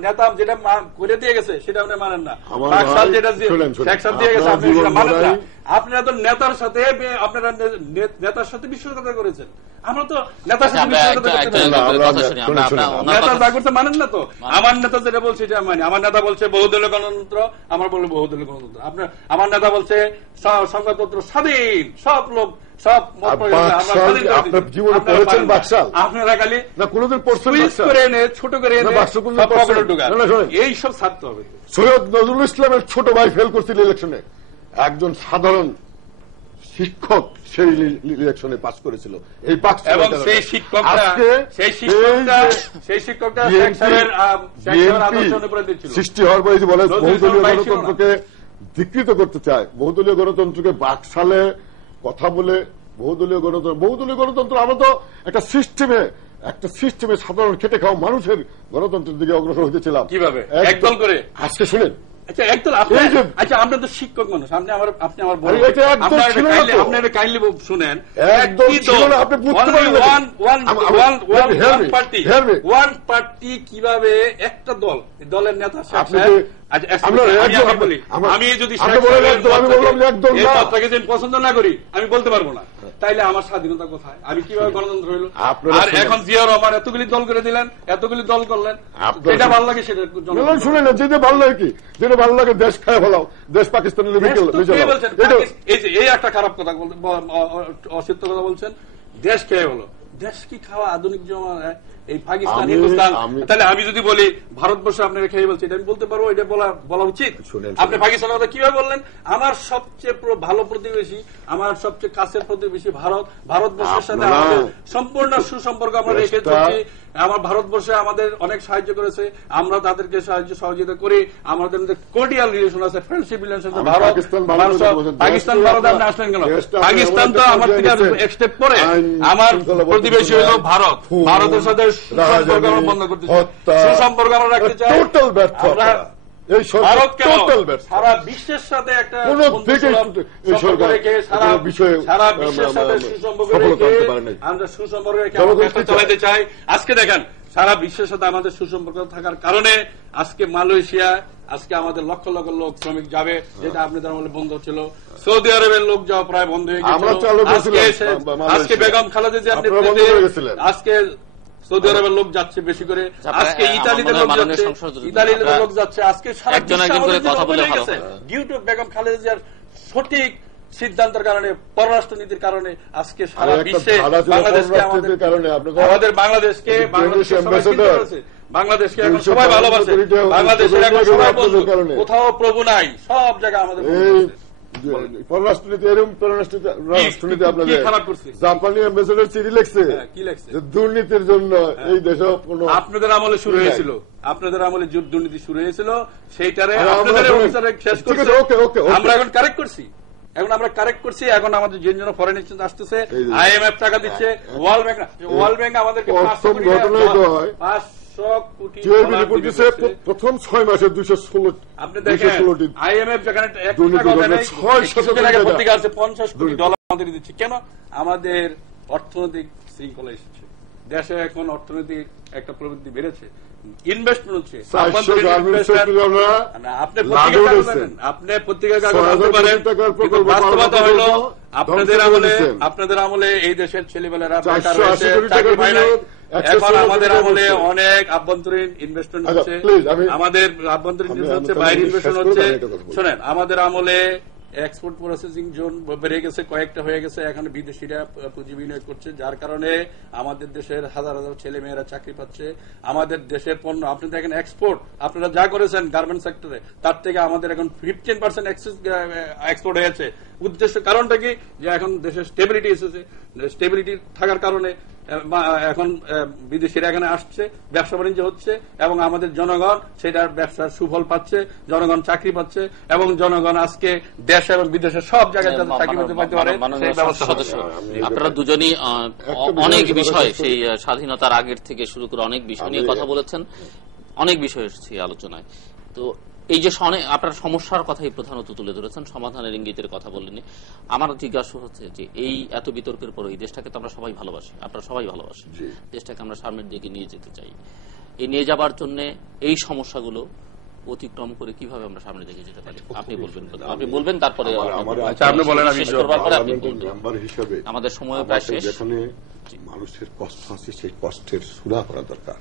নেতা যেটা করে দিয়ে গেছে সেটা আপনি মানেন না, শেখ সাহেব দিয়ে গেছে আপনি মানেন না। আপনারা তো নেতার সাথে বিশ্বাসঘাতকতা করেছেন। আমরা তো নেতার সাথে নেতা যা করতে মানেন না তো। আমার নেতা যেটা বলছে এটা মানি। আমার নেতা বলছে বহুদলীয় গণতন্ত্র, আমার বলবো বহুদলীয় গণতন্ত্র। আমার নেতা বলছে সংবাদপত্র স্বাধীন, সব লোক সব আপনারা খালি করে এনে ছোট করে এনে এই সব ছাড়তে হবে। সৈয়দ নজরুল ইসলামের ছোট ভাই ফেল করছিল ইলেকশনে, একজন সাধারণ শিক্ষক সেই ইলেকশনে পাস করেছিল। এই পাস এবং সেই শিক্ষকটা সৃষ্টি হওয়ার পরে বলে বহুদলীয় গণতন্ত্রকে ধিকৃত করতে চায়, বহুদলীয় গণতন্ত্রকে বাকশালে কথা বলে বহুদলীয় গণতন্ত্র আমরা তো একটা সিস্টেমে সাধারণ খেটে খাওয়া মানুষের গণতন্ত্রের দিকে অগ্রসর হতেছিলাম। কিভাবে? একদল করে। আজকে শুনেন, আচ্ছা একদল আচ্ছা আমরা তো শিক্ষক মানুষ, আপনি আমার আপনার কাইন্ডলি শুনেন। ওয়ান পার্টি কিভাবে একটা দল, দলের নেতা আমি যদি পছন্দ না করি আমি বলতে পারবো না, তাইলে আমার স্বাধীনতা কোথায়? আমি কিভাবে গণতন্ত্র হইল? আর এখন জিয়া রহমান এতগুলি দল করে দিলেন, এতগুলি দল করলেন, যেটা ভালো লাগে সেটা শুনে না, যেটা ভালো লাগে কি, যেটা ভালো লাগে দেশ খায় ফেলাও, দেশ পাকিস্তানের এই একটা খারাপ কথা অসত্য কথা বলছেন, দেশ খেয়ে হলো। দেশ কি খাওয়া আধুনিক জমানায় এই পাকিস্তান হিন্দুস্তান? তাহলে আমি যদি বলি ভারতবর্ষ আপনারা খেয়ে বলছি, এটা আমি বলতে পারবো? এটা বলা উচিত? আপনি পাকিস্তানের কথা কিভাবে বললেন? আমার সবচেয়ে ভালো প্রতিবেশী, আমার সবচেয়ে কাছের প্রতিবেশী ভারতবর্ষের সাথে আমাদের সম্পূর্ণ সুসম্পর্ক আমরা রেখে চলছি। আমার ভারতবর্ষে আমাদের অনেক সাহায্য করেছে, আমরা তাদেরকে সহযোগিতা করি, আমাদের মধ্যে কোর্ডিয়াল রিলেশন আছে, ফ্রেন্ডশিপ রিলেশন আছে। পাকিস্তান ভারতে আপনি আসলেন কেন? পাকিস্তান তো আমার থেকে এক স্টেপ পরে, আমার প্রতিবেশী হল ভারত। ভারতের সাথে সুসম্পর্ক আমরা বন্ধ করতে চাই, সুসম্পর্ক আমরা রাখতে চাই। ভারত কেন সারা বিশ্বের সাথে একটা সম্পর্ক রেখে, সারা বিশ্বের সাথে সুসম্পর্ক রেখে আমরা সুসম্পর্ক রেখে চালাতে চাই। আজকে দেখেন সারা বিশ্বের সাথে আমাদের সুসম্পর্ক থাকার কারণে আজকে মালয়েশিয়া, আজকে আমাদের লক্ষ লক্ষ লোক শ্রমিক যাবে, যেটা আপনাদের আমলে বন্ধ ছিল। সৌদি আরবের লোক যাওয়া প্রায় বন্ধ হয়ে গেছিল। আজকে বেগম খালেদা জিয়ার নেতৃত্বে আজকে সৌদি আরবের লোক যাচ্ছে বেশি করে, আজকে ইতালিতে লোক যাচ্ছে, আজকে সারা ডিউ টু বেগম খালেদা জিয়ার সঠিক সিদ্ধান্তের কারণে, পররাষ্ট্র নীতির কারণে আজকে সারা বিশ্বে আমাদের বাংলাদেশকে এখন সবাই ভালোবাসে, বাংলাদেশের এখন সবাই বন্ধু, কোথাও প্রভু নাই, সব জায়গায় আমাদের পররাষ্ট্রনীতি এরকম পররাষ্ট্রনীতি আপনাদের জাপানি অ্যাম্বাসেডর চিঠি লিখছে দুর্নীতির জন্য এই দেশে আপনাদের আমলে শুরু হয়েছিল, আপনাদের আমলে দুর্নীতি শুরু হয়েছিল, সেইটারে শেষ করছে। আমরা এখন কারেক্ট করছি, এখন আমাদের যে জন্য ফরেন এক্সচেঞ্জ আসতেছে, IMF টাকা দিচ্ছে, ওয়ার্ল্ড ব্যাংক আমাদেরকে 500 কোটি প্রথম 6 মাসে 216। আপনি দেখেন IMF যেখানে 50 কোটি ডলার আমাদের দিচ্ছে। কেন? আমাদের অর্থনৈতিক শৃঙ্খলা এসেছে, দেশে এখন অর্থনৈতিক একটা প্রবৃদ্ধি বেড়েছে, ইনভেস্টমেন্ট হচ্ছে। আপনি পত্রিকার কাগজ আনতে পারেন, বাস্তবতা হল আপনাদের আমলে এই দেশের ছেলেবেলারা বেকার হয়েছে, চাকরি পায় না। এখন আমাদের আমলে অনেক আভ্যন্তরীণ ইনভেস্টমেন্ট হচ্ছে, আমাদের আভ্যন্তরীণ হচ্ছে, বাইরের ইনভেস্টমেন্ট হচ্ছে। শোনেন, আমাদের আমলে এক্সপোর্ট প্রসেসিং জোন বেড়ে গেছে, কয়েকটা হয়ে গেছে, এখানে বিদেশিরা পুঁজি বিনিয়োগ করছে, যার কারণে আমাদের দেশের হাজার হাজার ছেলে মেয়েরা চাকরি পাচ্ছে। আমাদের দেশের পণ্য আপনি দেখেন এক্সপোর্ট, আপনারা যা করেছেন গার্মেন্ট সেক্টরে, তার থেকে আমাদের এখন 15% এক্সপোর্ট হয়েছে। উদ্দেশ্য কারণটা কি? যে এখন দেশের স্টেবিলিটি এসেছে, স্টেবিলিটি থাকার কারণে এখন বিদেশিরা এখানে আসছে, ব্যবসা বাণিজ্য হচ্ছে, এবং আমাদের জনগণ সেটার ব্যবসার সুফল পাচ্ছে, জনগণ চাকরি পাচ্ছে, এবং জনগণ আজকে দেশ এবং বিদেশের সব জায়গায় চাকরি পেতে পারে। আপনারা দুজনই অনেক বিষয়, সেই স্বাধীনতার আগের থেকে শুরু করে অনেক বিষয় নিয়ে কথা বলেছেন, অনেক বিষয় এসেছে আলোচনায়। তো এই যে আপনার সমস্যার কথাই প্রধানত তুলে ধরেছেন, সমাধানের ইঙ্গিতের কথা বললেন। আমার জিজ্ঞাসা হচ্ছে যে এই এত বিতর্কের পরে এই দেশটাকে তো আমরা সবাই ভালোবাসি, আপনারা সবাই ভালোবাসেন, দেশটাকে আমরা সামনের দিকে নিয়ে যেতে চাই। এই নিয়ে যাবার জন্য এই সমস্যাগুলো অতিক্রম করে কিভাবে আমরা সামনে দিকে যেতে পারি? আপনি বলবেন তারপরে আপনি বলেন। আমি মেম্বার হিসেবে আমাদের সময় প্রায় শেষ। যেখানে মানুষের কষ্ট আছে সেই কষ্টের সুরা করা দরকার।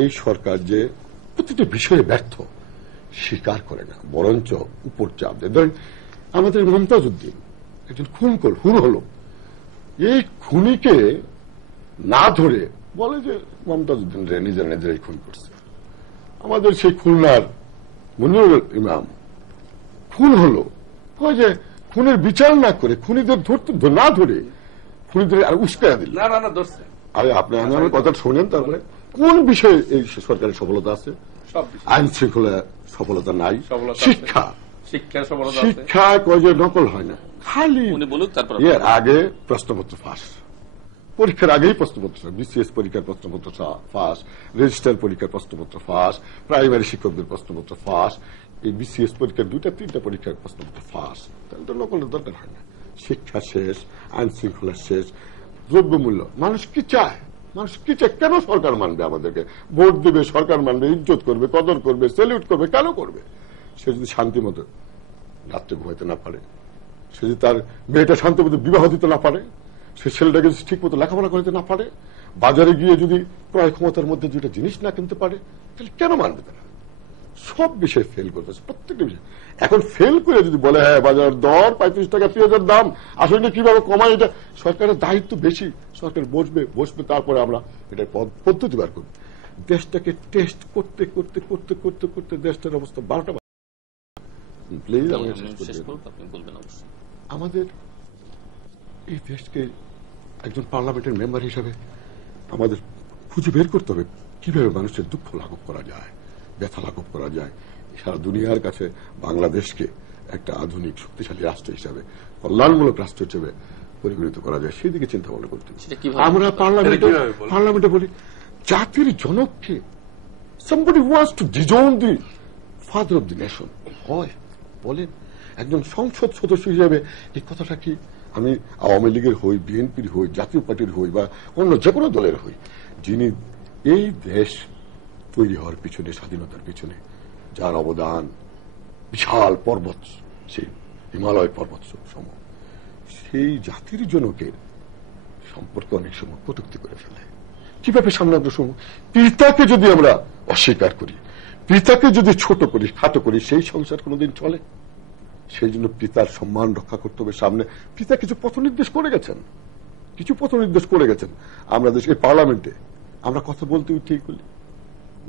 এই সরকার যে প্রতিটি বিষয়ে ব্যর্থ স্বীকার করে না, বরঞ্চ উপর চাপ দেয়। ধরেন আমাদের মমতাজ উদ্দিন একজন খুন হলো, এই খুনিকে না ধরে বলে যে মমতাজ উদ্দিন নিজেরাই খুন করছে। আমাদের সেই খুলনার মনিরুল ইমাম খুন হলো, যে খুনের বিচার না করে খুনিদের না ধরে খুনিদের আর উস্কায়া দিল। না ধরছে। আরে আপনি আমার কথা শোনেন, তারপরে কোন বিষয়ে এই সরকারের সফলতা আছে? আইন শৃঙ্খলা সফলতা নাই। শিক্ষা কয় যে নকল হয় না, খালি এর আগে প্রশ্নপত্র ফাঁস, পরীক্ষার আগেই প্রশ্নপত্র, বিসিএস পরীক্ষার প্রশ্নপত্র ফাঁস, রেজিস্ট্রার পরীক্ষার প্রশ্নপত্র ফাঁস, প্রাইমারি শিক্ষকদের প্রশ্নপত্র ফাঁস, এই বিসিএস পরীক্ষার 2-3টা পরীক্ষার প্রশ্নপত্র ফাঁস। তাহলে তো নকলের দরকার হয় না। শিক্ষা শেষ, আইন শৃঙ্খলা শেষ, দ্রব্যমূল্য। মানুষ কি চায়? কেন সরকার মানবে? আমাদেরকে ভোট দেবে, সরকার মানবে, ইজ্জত করবে, কদর করবে, স্যালিউট করবে, কেন করবে? সে যদি শান্তি মতো রাত্রে ঘুমাইতে না পারে, সে যদি তার মেয়েটা শান্তি মতো বিবাহ দিতে না পারে, সে ছেলেটাকে যদি ঠিক মতো লেখাপড়া করতে না পারে, বাজারে গিয়ে যদি ক্রয় ক্ষমতার মধ্যে দুইটা জিনিস না কিনতে পারে, তাহলে কেন মানবে তারা? সব বিষয়ে ফেল করতেছে, প্রত্যেকটা বিষয়। এখন ফেল করে যদি বলে হ্যাঁ বাজার দর 35 টাকা পেঁয়াজের দাম, আসলে কিভাবে কমায়, এটা সরকারের দায়িত্ব বেশি। সরকার বসবে, তারপরে আমরা এটা পদ্ধতি বার করব। দেশটাকে টেস্ট করতে করতে করতে করতে করতে দেশটার অবস্থা 12টা। প্লিজ আমাদের এই দেশকে একজন পার্লামেন্টের মেম্বার হিসেবে আমাদের খুঁজে বের করতে হবে কিভাবে মানুষের দুঃখ লাঘব করা যায়, ব্যথা লাঘব করা যায়। সারা দুনিয়ার কাছে বাংলাদেশকে একটা আধুনিক শক্তিশালী রাষ্ট্র হিসাবে, কল্যাণমূলক রাষ্ট্র হিসেবে পরিগণিত করা যায়, সেই দিকে চিন্তা ভাবনা করতে হবে। আমরা পার্লামেন্টে বলি জাতির জনককে, somebody wants to disown the father of the nation, হয় বলেন একজন সংসদ সদস্য হিসেবে এই কথাটা কি? আমি আওয়ামী লীগের হই, বিএনপির হই, জাতীয় পার্টির হই, বা অন্য যে কোনো দলের হই, যিনি এই দেশ তৈরি হওয়ার পিছনে, স্বাধীনতার পিছনে যার অবদান বিশাল পর্বত, সেই হিমালয় পর্বত সম, সেই জাতির জনকের সম্পর্কে অনেক সময় কটূক্তি করে ফেলে। কিভাবে সামনে আমরা শুনব? পিতাকে যদি আমরা অস্বীকার করি, পিতাকে যদি ছোট করি, খাটো করি, সেই সংসার কোনোদিন চলে? সেই জন্য পিতার সম্মান রক্ষা করতে হবে। সামনে পিতা কিছু পথ নির্দেশ করে গেছেন, আমরা দেশে পার্লামেন্টে আমরা কথা বলতে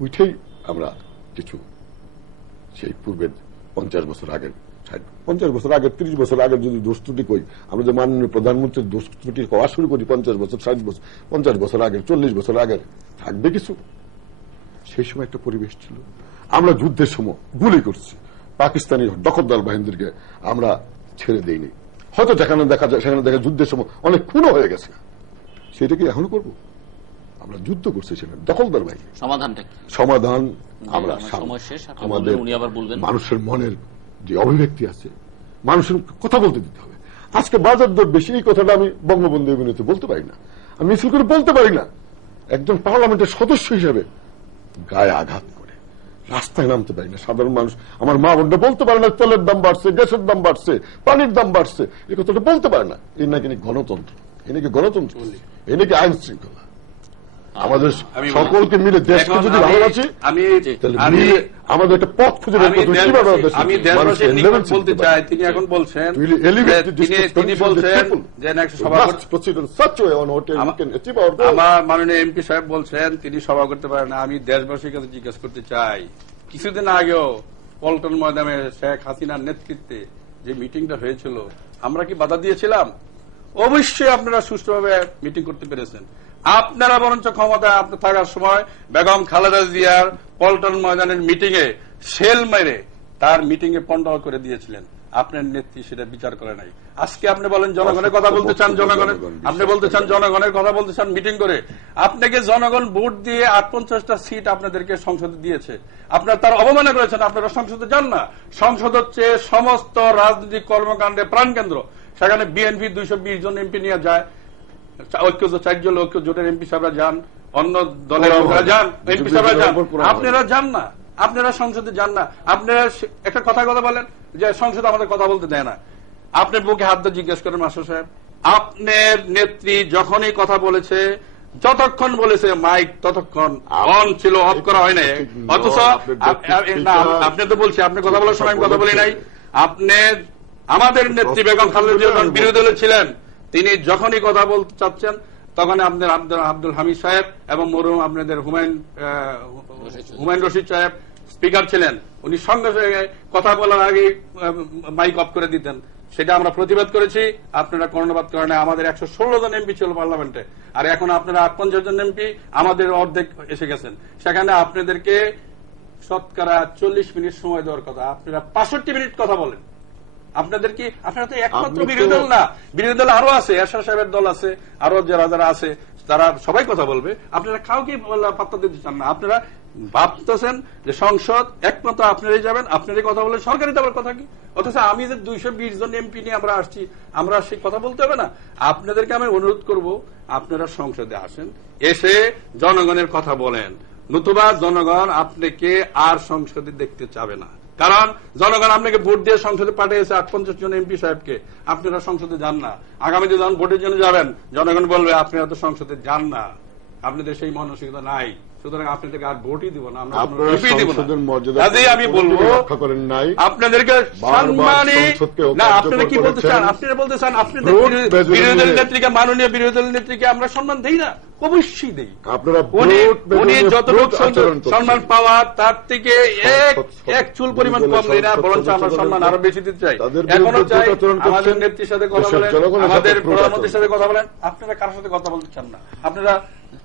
উঠেই আমরা কিছু সেই পূর্বের 50 বছর আগের, 30 বছর আগের যদি দোষ ত্রুটি কই, আমরা যে মাননীয় প্রধানমন্ত্রীর দোষ ত্রুটি হওয়া শুরু করি 50 বছর, 60 বছর, 50 বছর আগের, 40 বছর আগের, থাকবে কিছু? সেই সময় একটা পরিবেশ ছিল। আমরা যুদ্ধের সময় গুলি করছি, পাকিস্তানি দখলদার বাহিনীদেরকে আমরা ছেড়ে দেইনি। হয়তো সেখানে দেখা যুদ্ধের সময় অনেক খুনও হয়ে গেছে, সেটা কি এখনো করবো? আমরা যুদ্ধ করছি সেখানে দখলদার বাহিনী। সমাধান আমরা আমাদের মানুষের মনের যে অভিব্যক্তি আছে, মানুষের কথা বলতে দিতে হবে। আজকে বাজার দর বেশি, এই কথাটা আমি বঙ্গবন্ধু অভিনীত বলতে পারি না, আমি মিছিল করে বলতে পারি না। একজন পার্লামেন্টের সদস্য হিসেবে গায়ে আঘাত করে রাস্তায় নামতে পারি না। সাধারণ মানুষ, আমার মা বোনটা বলতে পারে না তেলের দাম বাড়ছে, গ্যাসের দাম বাড়ছে, পানির দাম বাড়ছে, এই কথাটা বলতে পারে না। এই নাকি গণতন্ত্র, এই নাকি আইন শৃঙ্খলা। আমাদের সকলকে মিলে দেশকে যদি ভালোবাসি, আমাদের একটা পথ খুঁজে বের করতে হবে। আমি দেশবাসীর নিকট বলতে চাই, তিনি এখন বলছেন আমার মাননীয় এমপি সাহেব বলছেন তিনি সভা করতে পারেন না। আমি দেশবাসীর কাছে জিজ্ঞেস করতে চাই, কিছুদিন আগেও পল্টন ময়দানে শেখ হাসিনার নেতৃত্বে যে মিটিংটা হয়েছিল, আমরা কি বাধা দিয়েছিলাম? অবশ্যই আপনারা সুষ্ঠুভাবে মিটিং করতে পেরেছেন। আপনারা বরঞ্চ ক্ষমতায় থাকার সময় বেগম খালেদা জিয়ার পল্টন ময়দানের মিটিং এ সেল মেরে তার মিটিং এ পন্ড করে দিয়েছিলেন। আপনার নেত্রী সেটা বিচার করে নাই। আজকে আপনি বলেন জনগণের কথা বলতে চান, আপনি বলতে চান জনগণের কথা বলতে চান মিটিং করে। আপনাকে জনগণ ভোট দিয়ে 58টা সিট আপনাদেরকে সংসদে দিয়েছে, আপনারা তার অবমাননা করেছেন। আপনারা সংসদে যান না। সংসদ হচ্ছে সমস্ত রাজনৈতিক কর্মকাণ্ডে প্রাণকেন্দ্র। সেখানে বিএনপি 220 জন এমপি নিয়ে যায়, ঐক্য 4 জন ঐক্য জোটের এমপি সাহেবরা যান, অন্য দলের লোকেরা যান, এমপি সাহেবরা যান, আপনারা যান না। আপনারা সংসদে যান না, আপনারা একটা কথা বলেন যে সংসদে আমাদের কথা বলতে দেয় না। আপনার বুকে হাত দিয়ে জিজ্ঞেস করেন মাস্টার সাহেব, আপনার নেত্রী যখনই কথা বলেছে, যতক্ষণ বলেছে মাইক ততক্ষণ অন ছিল, অফ করা হয় নাই। অথচ আপনি তো বলছি, আপনি কথা বলার সময় আমি কথা বলি নাই। আপনি আমাদের নেত্রী বেগম খালেদা জিয়া যখন বিরোধী দলে ছিলেন, তিনি যখনই কথা বলতে চাচ্ছেন তখন আপনাদের আব্দুল হামিদ সাহেব এবং মরহুম আপনাদের হুমায়ুন রশিদ সাহেব স্পিকার ছিলেন, উনি সঙ্গে সঙ্গে কথা বলার আগে মাইক অফ করে দিতেন। সেটা আমরা প্রতিবাদ করেছি, আপনারা কর্ণপাত করেন। আমাদের 116 জন এমপি ছিল পার্লামেন্টে, আর এখন আপনারা 58 জন এমপি, আমাদের অর্ধেক এসে গেছেন। সেখানে আপনাদেরকে শতকরা 40 মিনিট সময় দেওয়ার কথা, আপনারা 65 মিনিট কথা বলেন। আপনাদের কি, আপনারা তো একমাত্র বিরোধী দল না, বিরোধী দল আরো আছে, এরশাদ সাহেবের দল আছে, আরো যারা আছে তারা সবাই কথা বলবে। আপনারা কাউকে পাত্তা দিতে চান না। আপনারা ভাবতেছেন যে সংসদ একমাত্র আপনারাই যাবেন, আপনারাই কথা বলেন, সরকারি দলের কথা কি? অথচ আমি যে 220 জন এমপি নিয়ে আমরা আসছি, আমরা সেই কথা বলতে হবে না? আপনাদেরকে আমি অনুরোধ করব, আপনারা সংসদে আসেন, এসে জনগণের কথা বলেন, নতুবা জনগণ আপনাকে আর সংসদে দেখতে চাবে না। কারণ জনগণ আপনাকে ভোট দিয়ে সংসদে পাঠিয়েছে 58 জন এমপি সাহেবকে, আপনারা সংসদে যান না। আগামীতে যখন ভোটের জন্য যাবেন, জনগণ বলবে আপনারা তো সংসদে যান না, আপনাদের সেই মানসিকতা নাই, সুতরাং আপনাদেরকে আর ভোটই দিব না, আমরা আমি বলবো আপনাদেরকে সম্মানী না। আপনারা কি বলতে চান? আপনারা বলতে চান আপনাদের বিরোধী দলের নেত্রীকে, মাননীয় বিরোধী দলের নেত্রীকে আমরা সম্মান দেই না? অবশ্যই দেই। উনি যতটুকু সম্মান পাওয়া তার থেকে এক চুল পরিমাণ কম দেয় না, বরঞ্চ আমরা সম্মান আরো বেশি দিতে চাই। এখনো চাই আমাদের নেত্রীর সাথে কথা বলেন, আমাদের প্রধানমন্ত্রীর সাথে কথা বলেন। আপনারা কারোর সাথে কথা বলতে চান না, আপনারা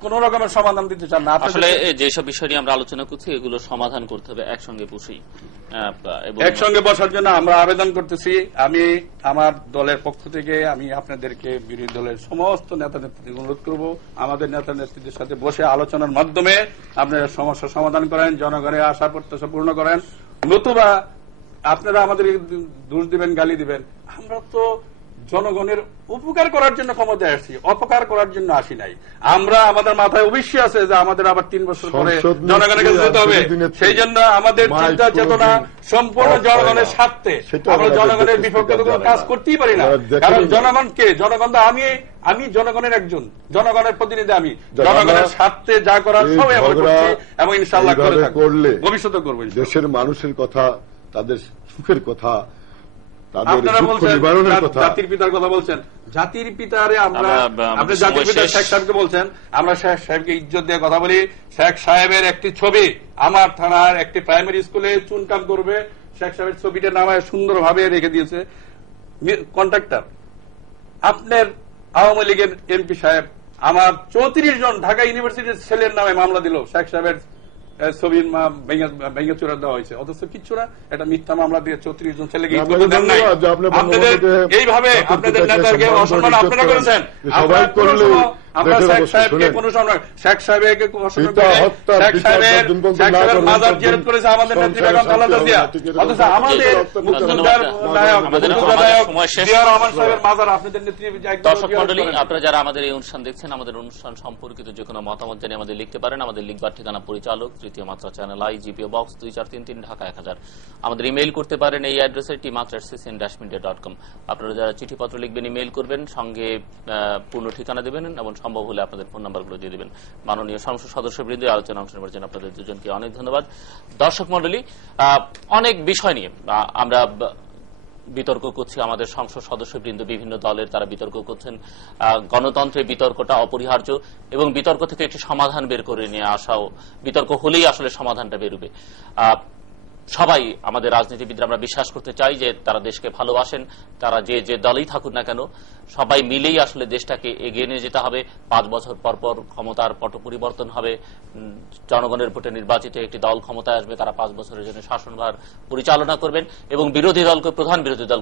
কোন রকমের সমাধান দিতে চান না। আসলে যেসব বিষয় নিয়ে আমরা আলোচনা করছি, এগুলো সমাধান করতে হবে একসঙ্গে বসেই। একসঙ্গে বসার জন্য আমরা আবেদন করতেছি। আমি আমার দলের পক্ষ থেকে আমি আপনাদেরকে বিরোধী দলের সমস্ত নেতা নেত্রীদের অনুরোধ করব, আমাদের নেতা নেত্রীদের সাথে বসে আলোচনার মাধ্যমে আপনারা সমস্যা সমাধান করেন, জনগণের আশা প্রত্যাশা পূর্ণ করেন। নতুবা আপনারা আমাদের দোষ দিবেন, গালি দিবেন। আমরা তো জনগণের উপকার করার জন্য ক্ষমতায় আসছি, অপকার করার জন্য আসি নাই। আমরা আমাদের মাথায় অবশ্যই আছে যে আমাদের আবার 3 বছর পরে জনগণের কাছে যেতে হবে। সেই জন্য আমাদের চিন্তা চেতনা সম্পূর্ণ জনগণের স্বার্থে। আমরা জনগণের বিপক্ষে কোনো কাজ করতেই পারি না। কারণ জনগণকে, জনগণ তো আমি জনগণের একজন, জনগণের প্রতিনিধি। আমি জনগণের স্বার্থে যা করার সবাই আমরা করছি এবং ইনশাআল্লাহ করে থাকব, ভবিষ্যতে করব। দেশের মানুষের কথা, তাদের সুখের কথা, আপনারা বলছেন জাতির পিতার কথা বলছেন, জাতির পিতারে আমরা, আপনি জাতির পিতা শেখ সাহেবকে বলছেন, আমরা শেখ সাহেবকে ইজ্জত দিয়ে কথা বলি। শেখ সাহেবের একটি ছবি আমার থানার একটি প্রাইমারি স্কুলে চুনকাম করবে, শেখ সাহেবের ছবিটা নামায় সুন্দরভাবে রেখে দিয়েছে কন্ট্রাক্টর। আপনার আওয়ামী লীগের এমপি সাহেব আমার 34 জন ঢাকা ইউনিভার্সিটির ছেলের নামে মামলা দিল, শেখ সাহেবের ছবির ভেঙে চুরা দেওয়া হয়েছে, অথচ কিচ্ছু না। এটা মিথ্যা মামলা দিয়ে 34 জন ছেলেকে দেন নাই। আপনাদের এইভাবে আপনাদের নেতাকে অসম্মান আপনারা করেছেন। আমরা শেখ সাহেবকে কোনো সম্মান, শেখ সাহেবকে শেখ সাহেবের মাজার জিয়ারত করেছে আমাদের নেত্রী বেগম খালেদা জিয়া, অথচ আমাদের মুক্তিযোদ্ধার নায়ক জিয়া রহমান সাহেবের মাজার আপনাদের নেত্রী। দর্শক মন্ডলী, আপনারা যারা আমাদের এই অনুষ্ঠান দেখছেন, আমাদের অনুষ্ঠান সম্পর্কিত যে কোনো মতামত জানিয়ে আমাদের লিখতে পারেন। আমাদের লিখবার ঠিকানা পরিচালক, তৃতীয় মাত্রা, Channel I, GPO box 2433, Dhaka 1000। আমাদের ইমেইল করতে পারেন এই অ্যাড্রেসে tmatra@ccn-media.com। আপনারা যারা চিঠিপত্র লিখবেন, ইমেইল করবেন, সঙ্গে পূর্ণ ঠিকানা দেবেন এবং সম্ভব হলে আপনাদের ফোন নাম্বারগুলো দিয়ে দেবেন। মাননীয় সংসদ সদস্যবৃন্দ, আলোচনা অংশ নেওয়ার জন্য আপনাদের দুজনকে অনেক ধন্যবাদ। দর্শক মন্ডলী, অনেক বিষয় নিয়ে আমরা বিতর্ক করছি। আমাদের সংসদ সদস্যবৃন্দ বিভিন্ন দলের, তারা বিতর্ক করছেন। গণতন্ত্রের বিতর্কটা অপরিহার্য এবং বিতর্ক থেকে একটি সমাধান বের করে নিয়ে আসাও, বিতর্ক হলেই আসলে সমাধানটা বেরোবে। সবাই আমাদের রাজনীতিবিদরা আমরা বিশ্বাস করতে চাই যে তারা দেশকে ভালোবাসেন। তারা যে দলই থাকুক না কেন, সবাই মিলেই আসলে দেশটাকে এগিয়ে নিয়ে যেতে হবে। 5 বছর পর পর ক্ষমতার পট পরিবর্তন হবে, জনগণের ভোটে নির্বাচিত একটি দল ক্ষমতায় আসবে, তারা 5 বছরের জন্য শাসনভার পরিচালনা করবেন এবং বিরোধী দলকে, প্রধান বিরোধী দল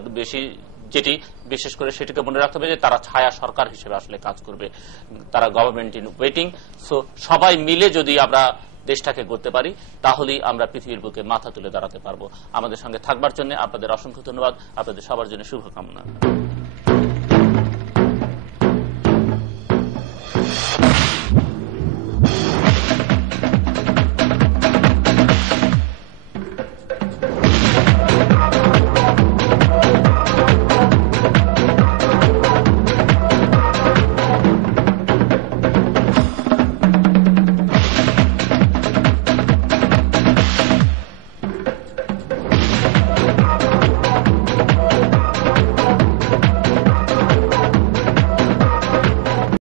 যেটি বিশেষ করে সেটিকে মনে রাখতে হবে যে তারা ছায়া সরকার হিসেবে আসলে কাজ করবে, তারা গভর্নমেন্ট ইন ওয়েটিং। সো সবাই মিলে যদি আমরা দেশটাকে গড়তে পারি, তাহলেই আমরা পৃথিবীর বুকে মাথা তুলে দাঁড়াতে পারবো। আমাদের সঙ্গে থাকবার জন্য আপনাদের অসংখ্য ধন্যবাদ। আপনাদের সবার জন্য শুভকামনা।